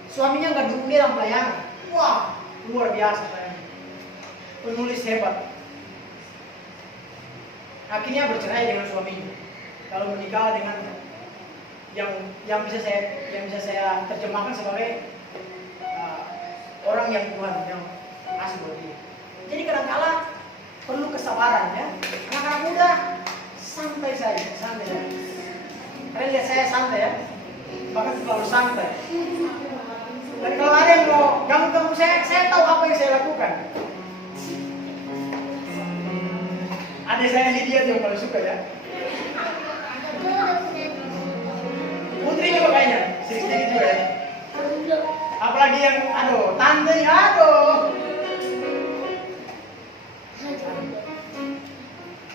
Suaminya nggak dukung dia dalam pelayanan. Wah, luar biasa pelayanan. Penulis hebat. Akhirnya bercerai dengan suaminya. Kalau menikah dengan yang bisa saya terjemahkan sebagai orang yang Tuhan yang kasih buat dia. Jadi kadang-kala perlu kesabaran ya. Anak-anak muda santai saja. Kalian lihat saya santai ya, bahkan terlalu santai. Dan kalau ada yang mau ganggu saya tahu apa yang saya lakukan. Adik saya Lydia tuh yang paling suka ya. Putri juga kayaknya, sedikit juga ya. Apalagi yang, aduh, tantenya, aduh.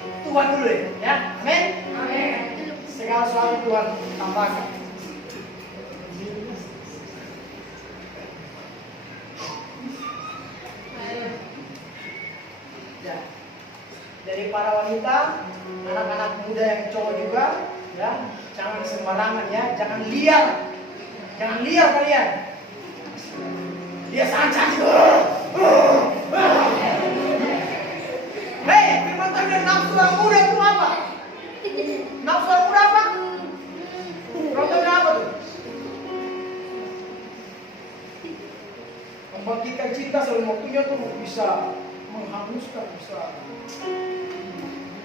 Tuhan dulu ya, amin. Segala sesuatu Tuhan tambahkan. Ya. Dari para wanita, anak-anak muda yang cowok juga, ya, jangan sembarangan ya, jangan liar kalian. Dia sangat Hei, firman Tuhan bilang nafsu orang muda itu apa? Nafsu orang muda apa? Orang muda apa tuh? Membangkitkan cinta sebelum waktunya tuh bisa menghanguskan, bisa.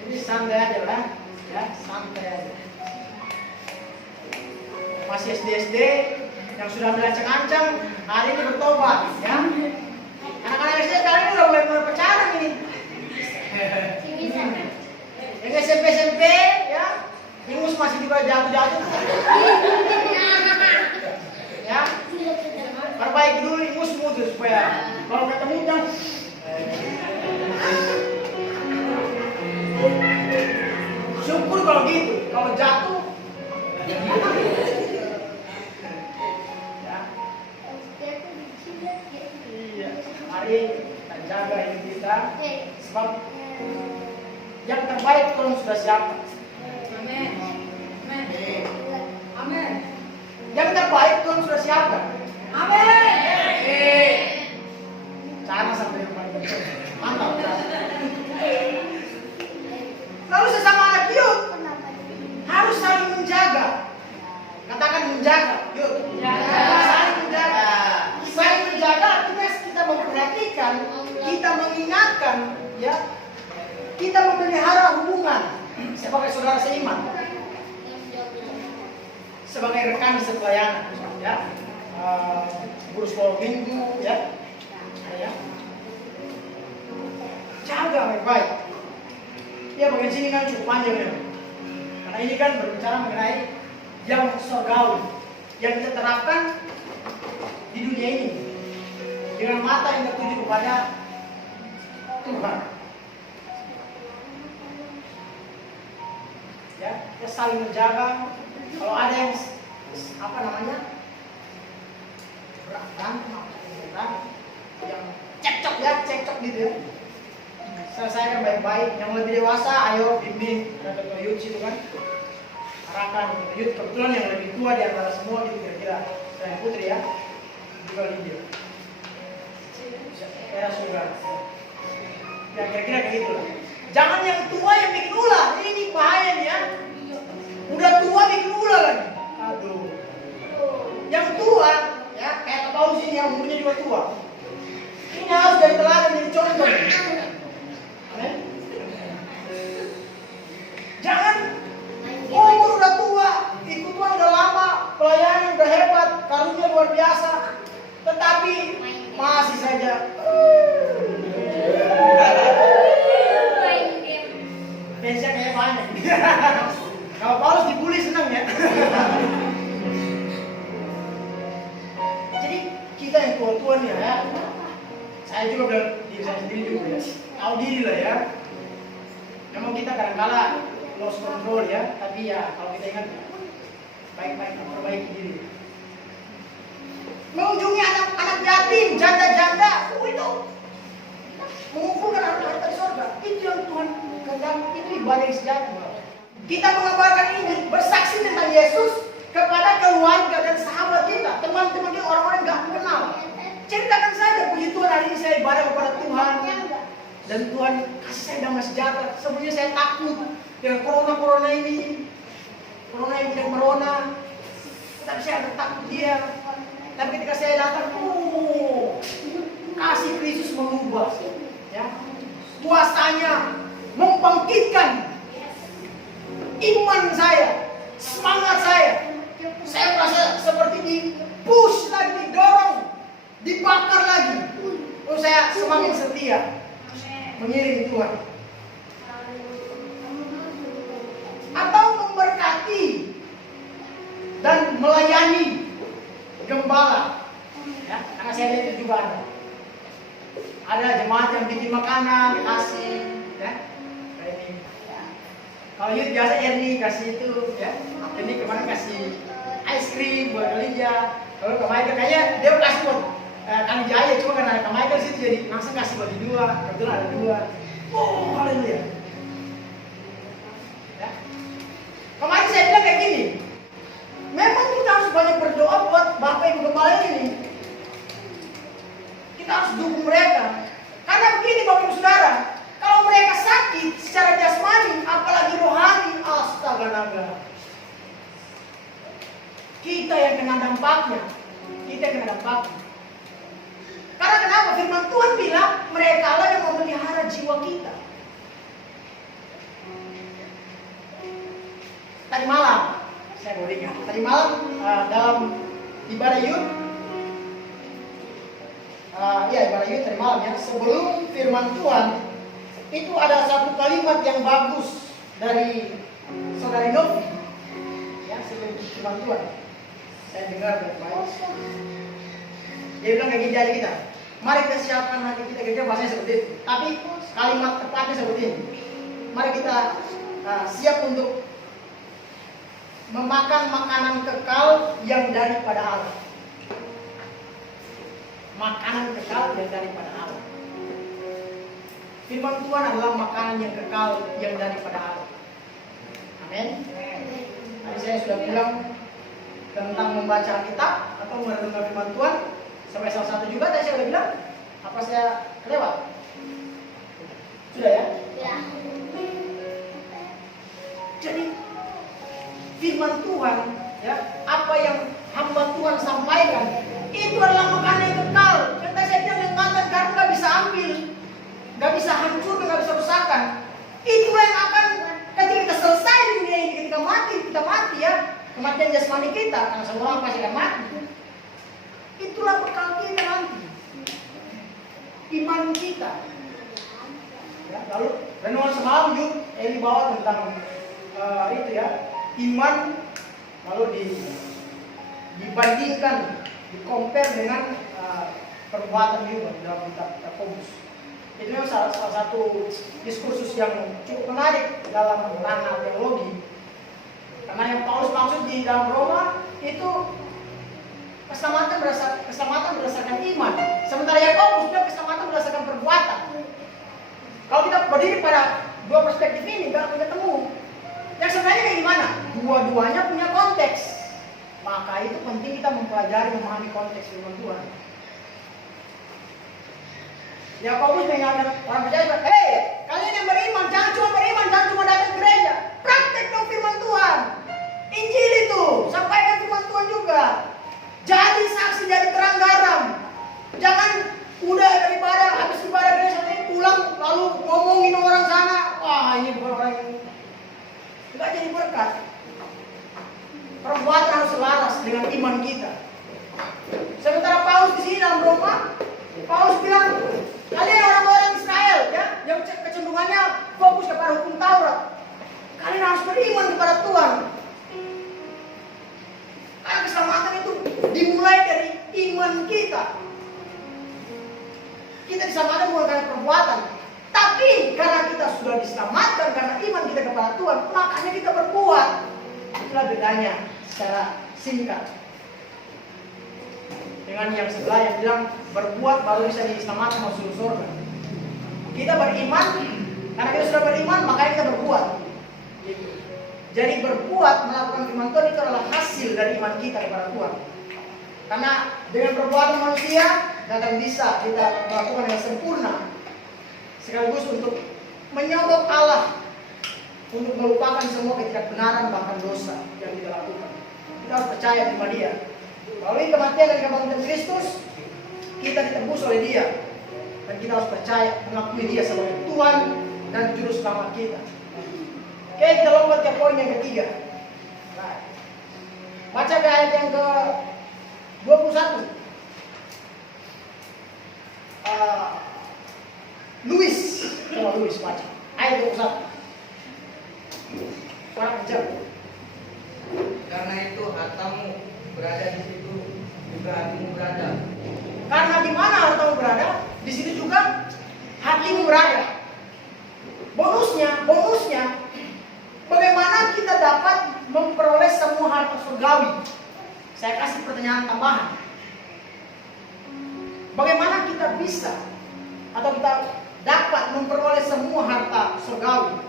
Jadi santai aja lah, ya santai aja. Masih SD yang sudah berancang-ancang hari ini bertobat, ya. Anak-anak SD kali ini udah mulai pacaran ini. Yang SMP ya, ingus masih juga jatuh-jatuh. Ya, perbaiki dulu ingus mutus supaya kalau ketemu kan. Syukur kalau gitu, kalau jatuh. Iya, hari kita jaga ini kita, sebab yang terbaik Tuhan sudah siapkan. Amin. Amin. Yang terbaik Tuhan sudah siapkan. Amin. Cara sampai yang paling penting. Mantap. Lalu sesama anak yuk harus saling menjaga. Katakan menjaga, yuk. Saling menjaga. Saling menjaga artinya kita memperhatikan, kita mengingatkan, ya. Kita memelihara hubungan sebagai saudara seiman, sebagai rekan sepelayanan, ya, guru sekolah minggu, ya, jaga baik-baik. Ya bagian sini kan cukup panjang ya, karena ini kan berbicara mengenai yang surgawi, yang kita terapkan di dunia ini dengan mata yang tertuju kepada Tuhan. Ya, kita saling menjaga. Kalau ada yang apa namanya berantem, yang cekcok gitu ya, selesaikan baik-baik. Yang lebih dewasa, ayo bimbing. Ada ketua youth itu kan, arahkan youth. Kebetulan yang lebih tua di antara semua gitu kira-kira, selain Putri ya, juga Lydia. Era surga. Ya kira-kira kayak gitu lah. Jangan yang tua yang bikin ulah, ini bahaya nih ya. Udah tua bikin ulah lagi. Aduh. Yang tua, ya kayak Paulus ini yang umurnya juga tua. Ini harus dari teladan jadi contoh. Amin. Jangan umur udah tua, ikut Tuhan udah lama, pelayanan udah hebat, karunia luar biasa, tetapi masih saja fansnya kayak banyak. Kalau Paulus dibully senang ya. Jadi kita yang tua-tua nih ya, saya juga bilang diri saya sendiri juga ya, tahu diri lah ya. Memang kita kadang-kala lost control ya, tapi ya kalau kita ingat baik-baik memperbaiki diri. Mengunjungi anak-anak yatim, janda-janda, itu mengumpulkan harta di surga. Itu yang Tuhan kehendaki, itu ibadah yang sejati. Kita mengabarkan Injil, bersaksi tentang Yesus kepada keluarga dan sahabat kita, teman-teman kita, orang-orang yang gak kenal. Ceritakan saja, puji Tuhan hari ini saya ibadah kepada Tuhan dan Tuhan kasih saya damai sejahtera. Sebenarnya saya takut dengan corona ini, corona yang tidak merona, tapi saya ada takut dia. Tapi ketika saya datang, kasih Kristus mengubah, ya, kuasanya membangkitkan iman saya, semangat saya. Saya merasa seperti di-push lagi, didorong, dibakar lagi. Saya semakin setia mengiring Tuhan. dan melayani gembala. Ya, karena saya lihat itu juga ada. Ada jemaat yang bikin makanan, kasih, ya. Kayak ini. Ya. Kalau youth biasa Ernie kasih itu, ya. Ini kemarin kasih ice cream buat Kalija. Kalau ke Michael kayaknya dia kasih buat Kalija aja, cuma karena ada ke Michael situ jadi langsung kasih bagi dua. Kebetulan ada dua. Oh, haleluya. Ya. Kemarin saya bilang kayak gini. Memang kita harus banyak berdoa buat Bapak Ibu Gembala ini. Kita harus dukung mereka. Karena begini Bapak Ibu Saudara, kalau mereka sakit secara jasmani, apalagi rohani, astaga naga. Kita yang kena dampaknya. Karena kenapa? Firman Tuhan bilang, mereka lah yang memelihara jiwa kita. Tadi malam, saya boleh ingat. Tadi malam dalam ibadah Yud, ibadah Yud tadi malam ya. Sebelum firman Tuhan, itu ada satu kalimat yang bagus dari saudari Novi. Ya, sebelum firman Tuhan, saya dengar baik-baik. Dia bilang kayak gini aja kita. Mari kita siapkan hati kita, kira-kira bahasanya seperti itu. Tapi kalimat tepatnya seperti ini. Mari kita siap untuk memakan makanan kekal yang daripada Allah. Makanan kekal yang daripada Allah. Firman Tuhan adalah makanan yang kekal yang daripada Allah. Amin. Tadi saya sudah bilang tentang membaca Alkitab atau merenungkan firman Tuhan. Sampai salah satu juga tadi saya sudah bilang. Apa saya kelewat? Sudah ya? Ya. Jadi firman Tuhan, ya, apa yang hamba Tuhan sampaikan, itu adalah makanan yang kekal. Yang tadi saya bilang yang mantan karena nggak bisa ambil, nggak bisa hancur, nggak bisa rusakkan. Itulah yang akan ketika kita selesai di dunia ini, ketika kita mati ya, kematian jasmani kita, karena semua orang pasti akan mati. Itulah bekal kita nanti, iman kita. Ya, lalu renungan semalam juga Eli bawa tentang itu ya, iman lalu dibandingkan, di-compare dengan perbuatan juga dalam kitab Yakobus. Ini memang salah satu diskursus yang cukup menarik dalam ranah teologi. Karena yang Paulus maksud di dalam Roma itu keselamatan berdasarkan iman. Sementara Yakobus bilang keselamatan berdasarkan perbuatan. Kalau kita berdiri pada dua perspektif ini nggak akan ketemu. Yang sebenarnya kayak gimana? Dua-duanya punya konteks. Maka itu penting kita mempelajari, memahami konteks firman Tuhan. Yakobus mengingatkan orang percaya, hei, kalian yang beriman, jangan cuma datang ke gereja. Praktek dong firman Tuhan. Injil itu, sampaikan firman Tuhan juga. Jadi saksi, jadi terang garam. Jangan udah daripada habis ibadah gereja ini pulang lalu ngomongin orang sana. Wah, ini bukan orang yang nggak jadi berkat. Perbuatan harus selaras dengan iman kita. Sementara Paulus di sini dalam Roma, Paulus bilang, kalian orang-orang Israel ya, yang kecenderungannya fokus kepada hukum Taurat. Kalian harus beriman kepada Tuhan. Karena keselamatan itu dimulai dari iman kita. Kita diselamatkan bukan karena perbuatan, tapi karena kita sudah diselamatkan karena iman kita kepada Tuhan, makanya kita berbuat. Itulah bedanya secara singkat dengan yang sebelah yang bilang berbuat baru bisa diselamatkan masuk surga. Kita beriman, karena kita sudah beriman makanya kita berbuat. Jadi berbuat, melakukan firman Tuhan itu adalah hasil dari iman kita kepada Tuhan. Karena dengan perbuatan manusia tidak akan bisa kita melakukan yang sempurna, sekaligus untuk menyogok Allah, untuk melupakan semua ketidakbenaran bahkan dosa yang kita lakukan. Kita harus percaya kepada Dia. Melalui kematian dan kebangkitan Kristus, kita ditebus oleh Dia, dan kita harus percaya, mengakui Dia sebagai Tuhan dan Juru Selamat kita. Oke, kita lompat ke poin yang ketiga. Nah, baca ke ayat yang ke-21. Coba Luis baca ayat 21. Suara kencang. Dan mana itu hartamu berada di situ juga hatimu berada. Karena di mana hartamu berada, di situ juga hatimu berada. Bonusnya, bagaimana kita dapat memperoleh semua harta surgawi? Saya kasih pertanyaan tambahan. Bagaimana kita bisa atau kita dapat memperoleh semua harta surgawi?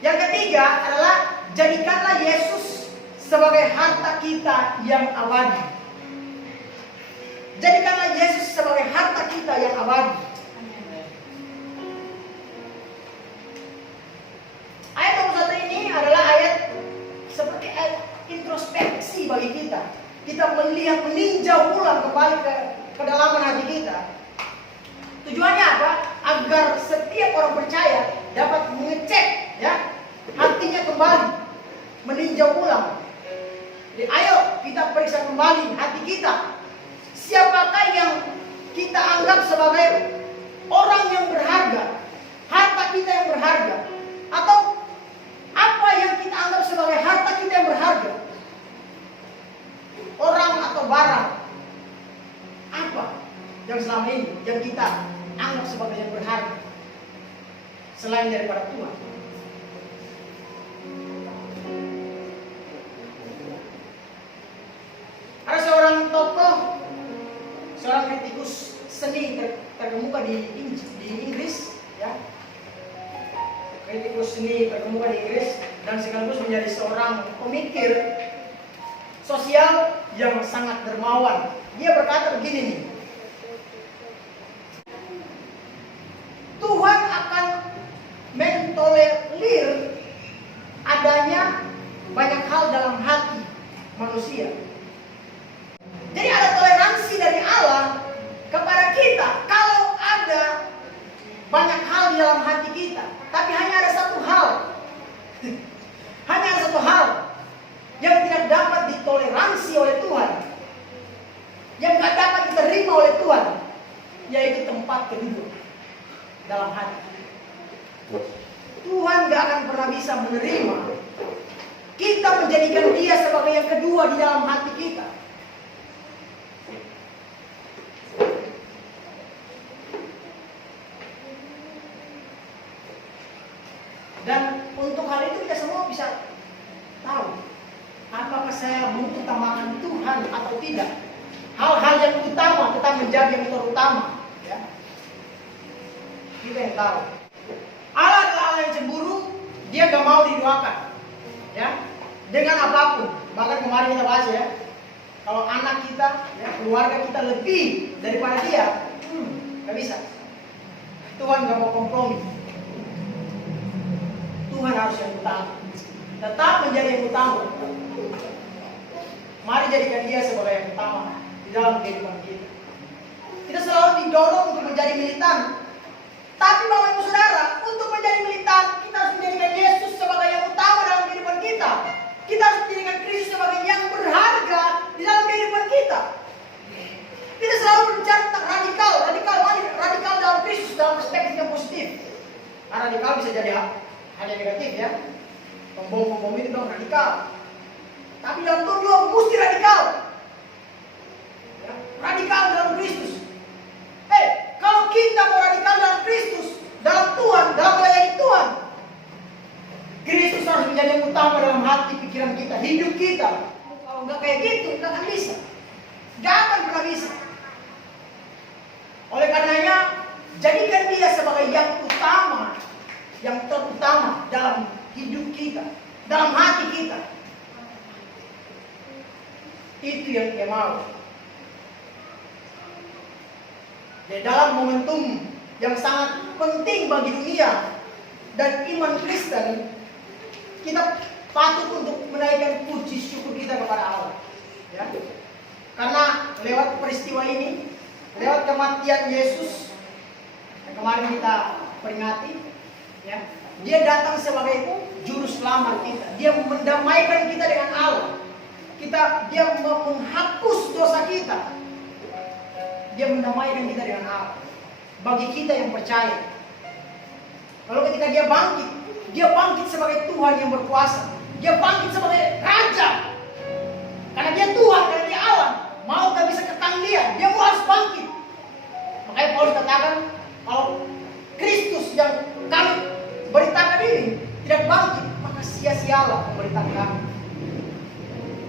Yang ketiga adalah jadikanlah Yesus sebagai harta kita yang abadi. Jadikanlah Yesus sebagai harta kita yang abadi. Ayat 21 ini adalah ayat seperti ayat introspeksi bagi kita. Kita melihat, meninjau ulang kembali ke kedalaman hati kita. Tujuannya apa? Agar setiap orang percaya dapat mengecek ya hatinya kembali, meninjau ulang. Jadi ayo kita periksa kembali hati kita. Siapakah yang kita anggap sebagai orang yang berharga, harta kita yang berharga, atau apa yang kita anggap sebagai harta kita yang berharga? Orang atau barang? Apa yang selama ini yang kita anggap sebagai yang berharga selain daripada Tuhan? Ada seorang tokoh, seorang kritikus seni terkemuka di Inggris, ya. Kritikus seni terkemuka di Inggris dan sekaligus menjadi seorang pemikir sosial yang sangat dermawan. Dia berkata begini nih, Tuhan akan mentolerir adanya banyak hal dalam hati manusia. Jadi ada toleransi dari Allah kepada kita kalau ada banyak hal di dalam hati kita. Tapi hanya ada satu hal. Hanya ada satu hal yang tidak dapat ditoleransi oleh Tuhan, yang tidak dapat diterima oleh Tuhan, yaitu tempat kedua dalam hati. Tuhan gak akan pernah bisa menerima kita menjadikan Dia sebagai yang kedua di dalam hati kita. Dan untuk hal itu kita semua bisa tahu apakah saya mengutamakan Tuhan atau tidak. Hal-hal yang utama tetap menjadi yang terutama, ya. Kita yang tahu. Allah adalah Allah yang cemburu. Dia gak mau didoakan, ya, dengan apapun. Bahkan kemarin kita bahas ya, kalau anak kita, ya, keluarga kita lebih daripada dia, gak bisa. Tuhan gak mau kompromi. Tuhan harus yang utama, tetap menjadi yang utama. Mari jadikan Dia sebagai yang utama di dalam kehidupan kita. Kita selalu didorong untuk menjadi militan. Tapi Bapak Ibu Saudara, untuk menjadi militan, kita harus menjadikan Yesus sebagai yang utama dalam kehidupan kita. Kita harus menjadikan Kristus sebagai yang berharga di dalam kehidupan kita. Kita selalu berbicara tentang radikal dalam Kristus, dalam perspektif yang positif. Karena radikal bisa jadi hal yang negatif, ya. Pembom itu dong radikal. Tapi dalam Tuhan juga mesti radikal. Ya, radikal dalam Kristus. Kalau kita mau radikal dalam Kristus, dalam Tuhan, dalam melayani Tuhan, Kristus harus menjadi yang utama dalam hati, pikiran kita, hidup kita. Kalau nggak kayak gitu, nggak akan bisa. Nggak akan pernah bisa. Oleh karenanya, jadikan Dia sebagai yang utama, yang terutama dalam hidup kita, dalam hati kita. Itu yang Dia mau. Di dalam momentum yang sangat penting bagi dunia dan iman Kristen, kita patut untuk menaikkan puji syukur kita kepada Allah, ya. Karena lewat peristiwa ini, lewat kematian Yesus yang kemarin kita peringati, ya, Dia datang sebagai juru selamat kita. Dia mendamaikan kita dengan Allah. Dia menghapus dosa kita. Dia mendamaikan kita dengan Allah. Bagi kita yang percaya. Lalu ketika Dia bangkit sebagai Tuhan yang berkuasa. Dia bangkit sebagai Raja. menciptakan dia mau harus bangkit. Makanya Paulus katakan, kalau Kristus yang kami beritakan ini tidak bangkit, maka sia-sialah pemberitaan kami.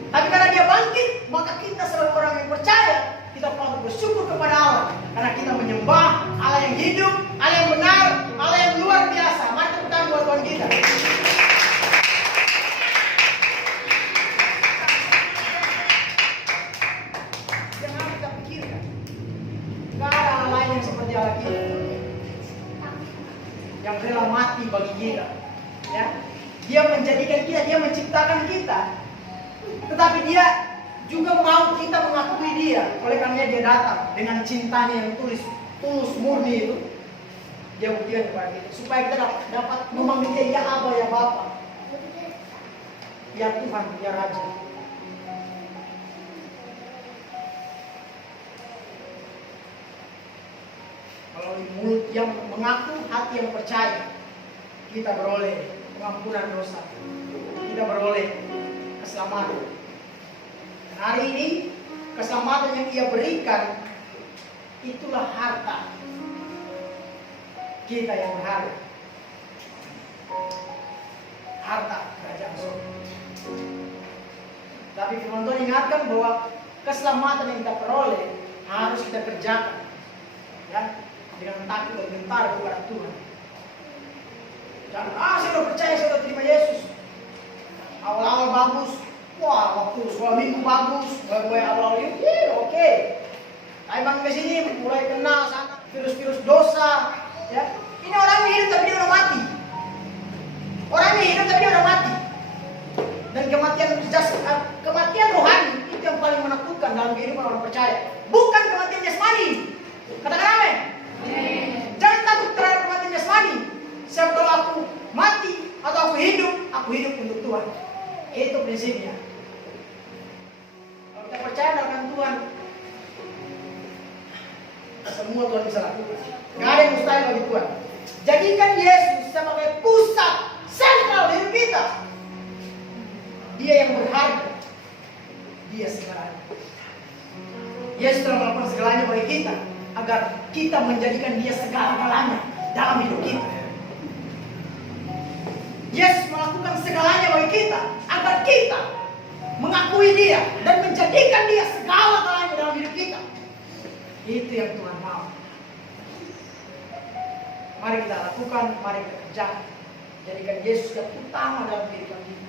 Tapi karena dia bangkit, maka kita sebagai orang yang percaya, kita patut bersyukur kepada Allah. Karena kita menyembah Allah yang hidup, Allah yang benar, Allah yang luar biasa. Mari tepuk tangan buat Tuhan kita. Jangan kita pikirkan, gak ada Allah lain yang seperti Allah kita, yang rela mati bagi kita. Ya, dia menjadikan kita, dia menciptakan kita. Tetapi dia juga mau kita mengakui dia. Oleh karena dia datang dengan cintanya yang tulus murni itu. Dia buktikan kepada kita supaya kita dapat memanggil dia ya Aba, ya Bapa, ya Tuhan, ya Raja. Melalui mulut yang mengaku, hati yang percaya, kita beroleh pengampunan dosa, kita beroleh keselamatan. Dan hari ini keselamatan yang Ia berikan, itulah harta kita yang berharga, harta kerajaan surga. Tapi firman Tuhan ingatkan bahwa keselamatan yang kita peroleh harus kita kerjakan, ya, dengan takut dan gentar kepada Tuhan. Jangan, saya sudah percaya, saya sudah terima Yesus. Awal-awal bagus, wah, waktu sekolah minggu bagus, gue awal-awal ini, oke. Emang ke sini mulai kenal sana virus-virus dosa, ya. Ini orangnya hidup tapi dia udah mati. Orangnya hidup tapi dia udah mati. Dan kematian rohani itu yang paling menakutkan dalam kehidupan orang percaya. Bukan kematian jasmani. Katakan amin. Jangan takut terhadap kematian jasmani. Sebab kalau aku mati atau aku hidup untuk Tuhan. Itu prinsipnya. Kalau kita percaya dengan Tuhan, semua Tuhan bisa lakukan. Gak ada yang mustahil bagi Tuhan. Jadikan Yesus sebagai pusat sentral hidup kita. Dia yang berharga. Dia segalanya. Yesus telah melakukan segalanya bagi kita, agar kita menjadikan dia segala-galanya dalam hidup kita. Yesus melakukan segalanya bagi kita, agar kita mengakui dia dan menjadikan dia segala-galanya dalam hidup kita. Itu yang Tuhan mau. Mari kita lakukan, mari kita kerjakan. Jadikan Yesus yang utama dalam kehidupan kita.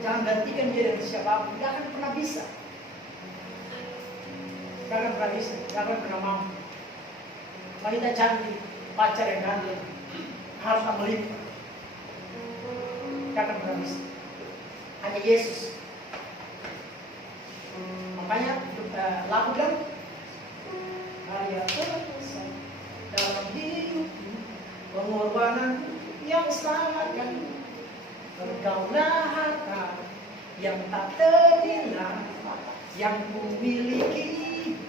Jangan gantikan dia dengan siapapun. Tidak akan pernah bisa. Tidak akan pernah bisa. Tidak akan pernah mampu. Wanita cantik, pacar yang ganteng, harta melimpah. Tidak akan pernah bisa. Hanya Yesus. Makanya lagu bilang, Maria terasa dalam hidupku, pengorbanan yang sangat ganda. Engkaulah harta yang tak ternilai, yang ku miliki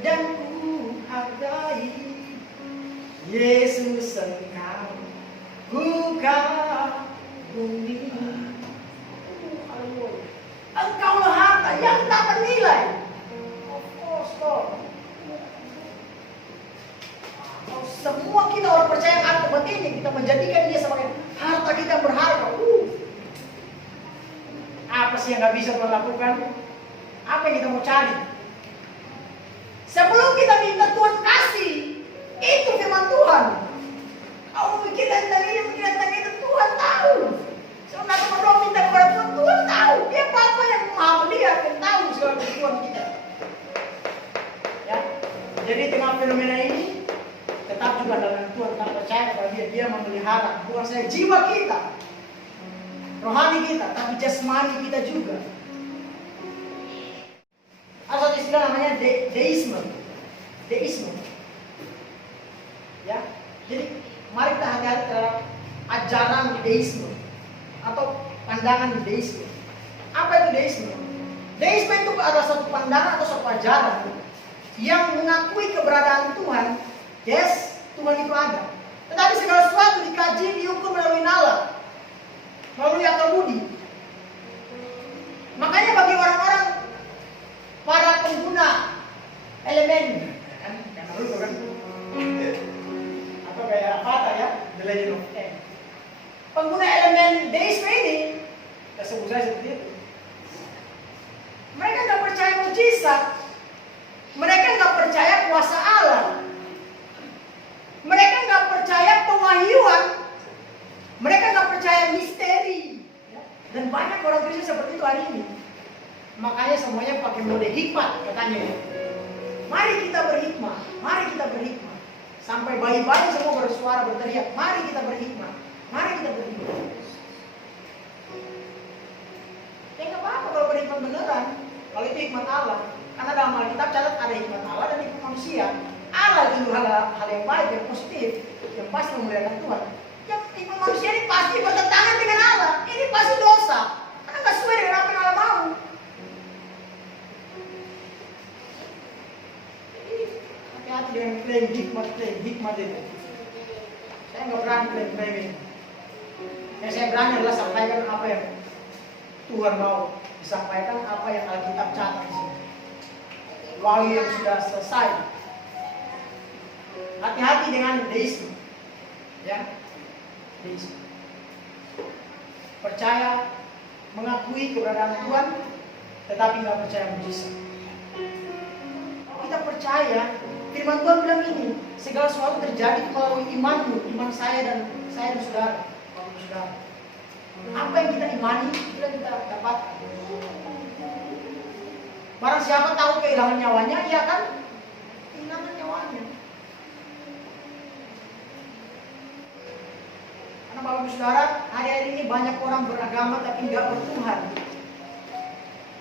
dan ku hargai. Yesus Engkau ku kagumi. Engkaulah harta yang tak ternilai. Of course, Lord. Semua kita orang percaya yang ada tempat ini, kita menjadikan dia sebagai harta kita yang berharga. Apa sih yang gak bisa Tuhan lakukan? Apa yang kita mau cari? Sebelum kita minta Tuhan kasih, itu firman Tuhan. Kalau kita tentang ini, Tuhan tahu. Sebelum kita berdoa minta kepada Tuhan, Tuhan tahu. Dia Bapa yang maha melihat dan tahu segala kebutuhan kita. Ya, jadi tengah fenomena ini, tetap juga dalam Tuhan kita percaya kepada dia memelihara bukan saja jiwa kita, rohani kita, tapi jasmani kita juga. Ada satu istilah namanya deisme. Ya, jadi mari kita hati-hati terhadap ajaran deisme atau pandangan deisme. Apa itu deisme? Deisme itu adalah satu pandangan atau satu ajaran yang mengakui keberadaan Tuhan. Yes, Tuhan itu ada. Tetapi segala sesuatu dikaji, diukur melalui nalar, melalui akal budi. Makanya bagi orang-orang, para pengguna The Legend of M. Pengguna elemen deisme ini, ya sebut saya seperti itu. Mereka nggak percaya mujizat, mereka nggak percaya kuasa Allah, mereka nggak percaya pewahyuan, mereka nggak percaya misteri. Dan banyak orang Kristen seperti itu hari ini. Makanya semuanya pakai mode hikmat katanya. Mari kita berhikmat, mari kita berhikmat. Sampai bayi-bayi semua bersuara berteriak, mari kita berhikmat, mari kita berhikmat. Ya nggak apa-apa kalau berhikmat beneran, kalau itu hikmat Allah. Karena dalam Alkitab catat ada hikmat Allah dan hikmat manusia. Allah itu hal yang baik, yang positif, yang pasti memuliakan Tuhan. Yang hikmat manusia ini pasti bertentangan dengan Allah. Ini pasti dosa, karena nggak sesuai dengan apa yang Allah mau. Hati-hati dengan klaim hikmat itu. Saya nggak berani klaim ini. Yang saya berani adalah sampaikan apa yang Tuhan mau disampaikan, apa yang Alkitab catat di sini. Wahyu yang sudah selesai. Hati-hati dengan deisme, ya, deisme. Percaya, mengakui keberadaan Tuhan, tetapi nggak percaya mujizat. Kita percaya. Firman Tuhan bilang ini, segala sesuatu terjadi melalui imanmu, iman saya dan saudara. Apa yang kita imani, kita dapat. Barang siapa tahu kehilangan nyawanya, ia kan kehilangan nyawanya. Karena Bapak Ibu Saudara, hari-hari ini banyak orang beragama tapi nggak bertuhan.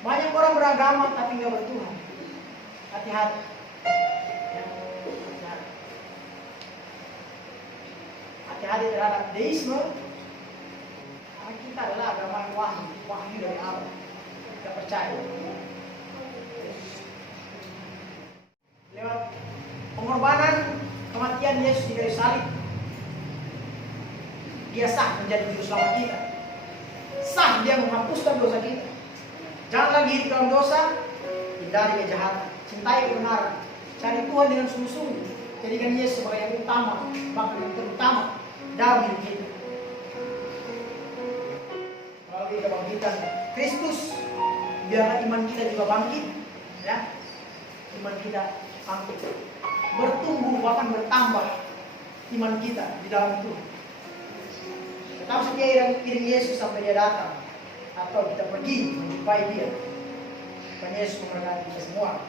Banyak orang beragama tapi nggak bertuhan. Hati-hati. Hati-hati terhadap deisme. Karena kita adalah agama yang wahyu dari Allah. Kita percaya. Lewat pengorbanan kematian Yesus di kayu salib, Dia sah menjadi juru selamat kita. Sah Dia menghapuskan dosa kita. Jangan lagi hidup dalam dosa, hindari kejahatan, cintai kebenaran, cari Tuhan dengan sungguh-sungguh. Jadikan Yesus sebagai yang utama, bahkan yang terutama dalam hidup kita. Melalui kebangkitan Kristus, biarlah iman kita juga bangkit, ya. Iman kita bangkit, bertumbuh bahkan bertambah iman kita di dalam Tuhan. Tetap setia iring Yesus sampai Dia datang, atau kita pergi menjumpai Dia. Dan Yesus memberkati kita semua.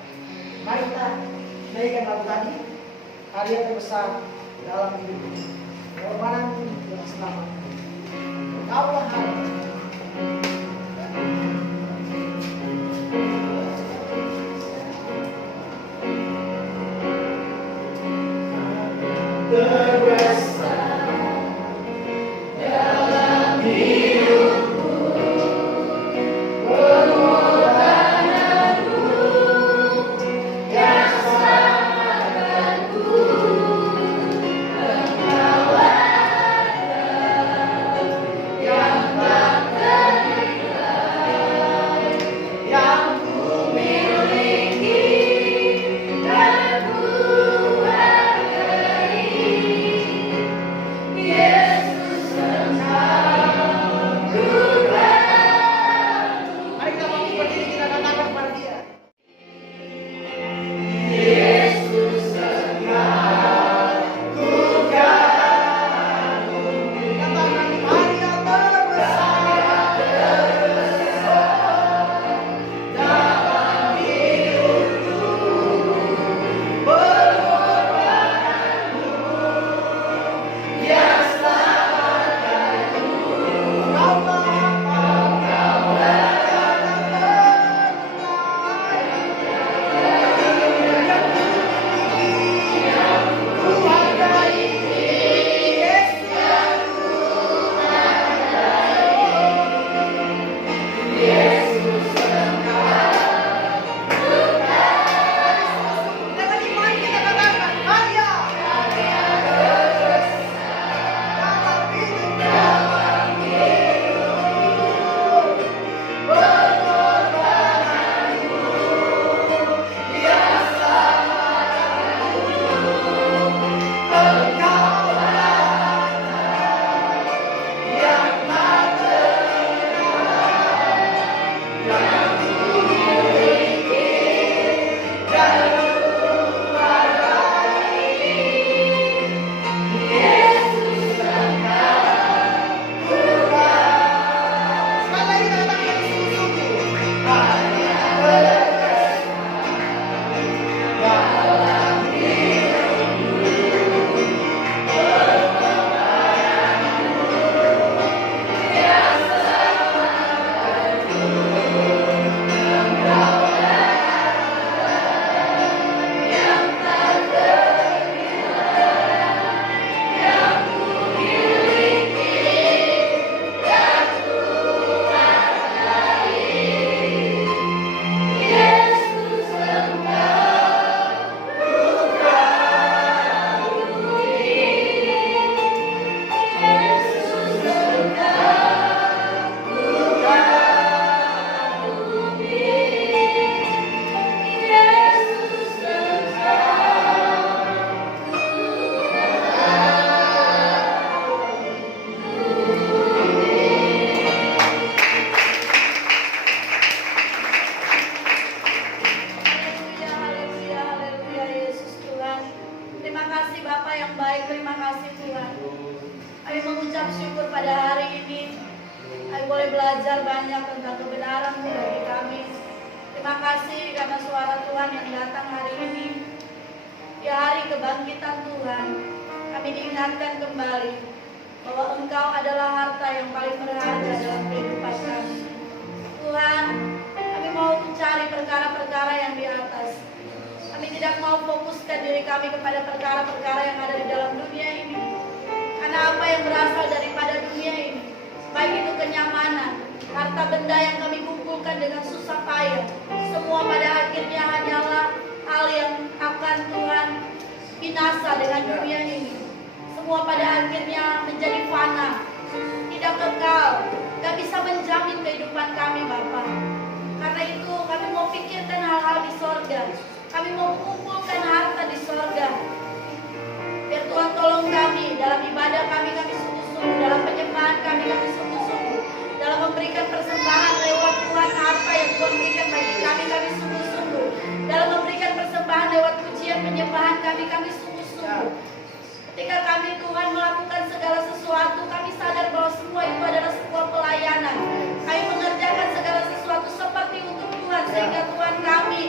Mari kita naikkan lagu tadi, hadiah terbesar dalam hidup ini. Pengorbanan yang selamat. Kaulah hari. Yang mengucap syukur pada hari ini. Kami boleh belajar banyak tentang kebenaran-Mu bagi kami. Terima kasih karena suara Tuhan yang datang hari ini. Di hari kebangkitan Tuhan, kami diingatkan kembali bahwa Engkau adalah harta yang paling berharga dalam kehidupan kami. Tuhan, kami mau mencari perkara-perkara yang di atas. Kami tidak mau fokuskan diri kami kepada perkara-perkara yang ada di dalam dunia ini. Karena apa yang berasal daripada dunia ini, baik itu kenyamanan, harta benda yang kami kumpulkan dengan susah payah, semua pada akhirnya hanyalah hal yang akan Tuhan binasa dengan dunia ini. Semua pada akhirnya menjadi fana, tidak kekal, gak bisa menjamin kehidupan kami Bapa. Karena itu kami mau pikirkan hal-hal di sorga. Kami mau mengumpulkan harta di sorga. Biar Tuhan tolong kami dalam ibadah kami sungguh-sungguh, dalam penyembahan kami sungguh-sungguh, dalam memberikan persembahan lewat Tuhan harta yang Tuhan berikan bagi kami sungguh-sungguh, dalam memberikan persembahan lewat pujian penyembahan kami sungguh-sungguh. Ketika kami Tuhan melakukan segala sesuatu, kami sadar bahwa semua itu adalah sebuah pelayanan. Kami mengerjakan segala sesuatu seperti untuk Tuhan, sehingga Tuhan kami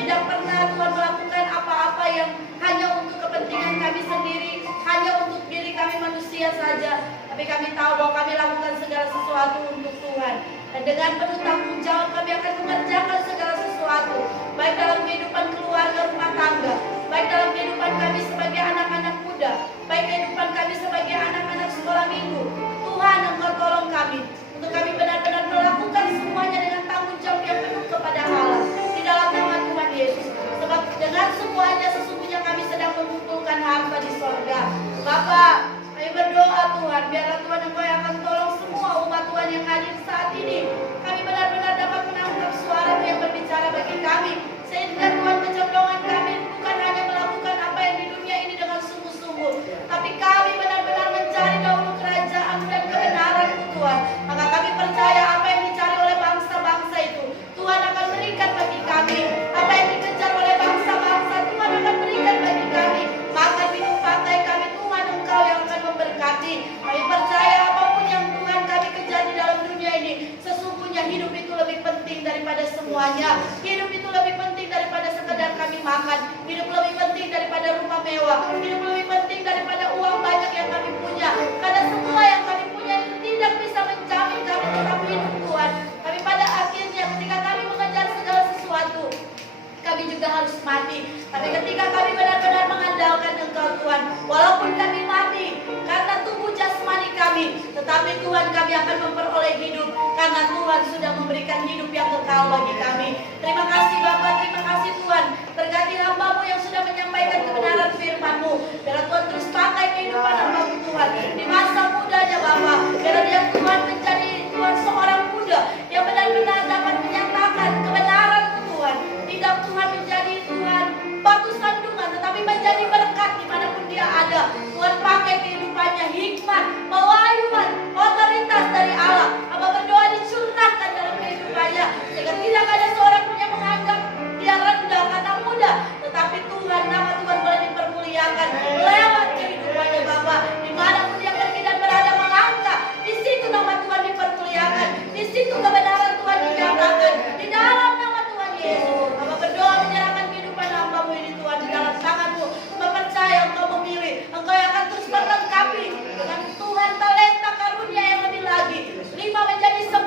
tidak pernah Tuhan melakukan apa-apa yang hanya untuk kepentingan kami sendiri, hanya untuk diri kami manusia saja. Tapi kami tahu bahwa kami lakukan segala sesuatu untuk Tuhan. Dan dengan penuh tanggung jawab kami akan mengerjakan segala sesuatu, baik dalam kehidupan keluarga rumah tangga, baik dalam kehidupan kami sebagai anak-anak muda, baik kehidupan kami sebagai anak-anak sekolah minggu. Tuhan, Engkau tolong kami untuk kami benar-benar melakukan semuanya dengan tanggung jawab yang penuh kepada Allah di dalam nama Tuhan Yesus. Sebab dengan semuanya sesungguhnya kami sedang mengumpulkan harta di sorga. Bapak, kami berdoa Tuhan, biarlah Tuhan Engkau yang akan tolong semua umat Tuhan yang hadir saat ini. Kami benar-benar dapat menangkap suara yang berbicara bagi kami, sehingga Tuhan kecondongan kami bukan hanya melakukan apa yang di dunia ini dengan sungguh-sungguh, tapi kami benar-benar mencari dahulu kerajaan dan kebenaran-Mu Tuhan. Maka kami percaya apa yang dicari oleh bangsa-bangsa itu Tuhan akan berikan bagi kami. Apa yang dikejar oleh bangsa-bangsa Tuhan akan berikan bagi kami. Makan minum pakai kami Tuhan Engkau yang akan memberkati. Kami percaya apapun yang Tuhan kami kejar di dalam dunia ini, sesungguhnya hidup itu lebih penting daripada semuanya. Hidup itu lebih penting daripada sekedar kami makan. Hidup lebih penting daripada rumah mewah. Hidup lebih penting daripada uang banyak yang kami punya. Karena semua yang kami punya itu tidak bisa menjamin kami tetap hidup Tuhan. Tapi pada akhirnya ketika kami mengejar segala sesuatu, kami juga harus mati. Tapi ketika kami benar-benar mengandalkan Engkau Tuhan, walaupun kami mati karena tubuh jasmani kami, tetapi Tuhan kami akan memperoleh hidup karena Tuhan sudah memberikan hidup yang kekal bagi kami. Terima kasih Bapa, terima kasih Tuhan. Berkati hamba-Mu yang sudah menyampaikan kebenaran firman-Mu. Biarlah Tuhan terus pakai kehidupan hamba-Mu Tuhan di masa mudanya Bapa. Biarlah dia Tuhan menjadi Tuhan seorang muda yang benar-benar dapat menyatakan kebenaran-Mu Tuhan. Tidak Tuhan menjadi Tuhan batu sandungan, tetapi menjadi berkat dimanapun dia ada. Tuhan pakai kehidupannya hikmat, pewahyuan, otoritas dari Allah. Hamba berdoa dicurahkan dalam kehidupannya, sehingga tidak ada seorang pun yang menganggap dia rendah karena muda, tetapi Tuhan, nama Tuhan boleh dipermuliakan lewat kehidupannya Bapa. Dimanapun dia pergi dan berada melangkah, di situ nama Tuhan dipermuliakan, di situ kebenaran Tuhan dinyatakan, di dalam nama Tuhan Yesus. Hamba berdoa menyerahkan kehidupan hamba-Mu ini Tuhan di dalam tangan-Mu. Hamba percaya Engkau memilih, Engkau yang akan terus melengkapi dengan Tuhan talenta karunia yang lebih lagi. 5 menjadi 10,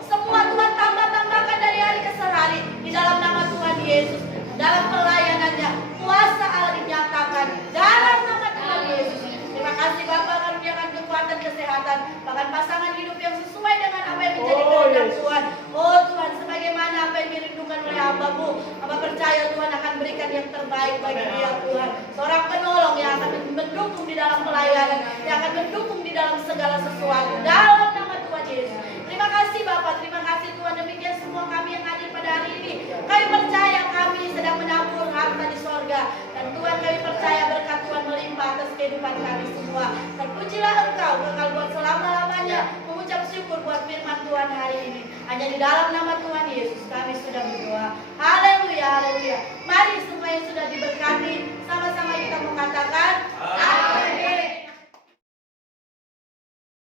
semua Tuhan tambah-tambahkan dari hari ke hari di dalam nama Tuhan Yesus. Dalam pelayanannya kuasa Allah dinyatakan dalam nama Tuhan Yesus. Terima kasih Bapa, karuniakan kekuatan, kesehatan, bahkan pasangan hidup yang sesuai dengan apa yang menjadi kehendak Tuhan. Oh Tuhan, sebagaimana apa yang dirindukan oleh hamba-Mu, hamba percaya Tuhan akan berikan yang terbaik bagi dia Tuhan. Seorang penolong yang akan mendukung di dalam pelayanan, yang akan mendukung di dalam segala sesuatu dalam nama Tuhan Yesus. Terima kasih Bapak, terima kasih Tuhan. Demikian semua kami yang hadir pada hari ini. Kami percaya kami sedang menabur harta di sorga. Dan Tuhan, kami percaya berkat Tuhan melimpah atas kehidupan kami semua. Terpujilah Engkau kekal buat selama-lamanya. Mengucap syukur buat firman Tuhan hari ini. Hanya di dalam nama Tuhan Yesus kami sudah berdoa. Haleluya, haleluya. Mari semua yang sudah diberkati, sama-sama kita mengatakan amin.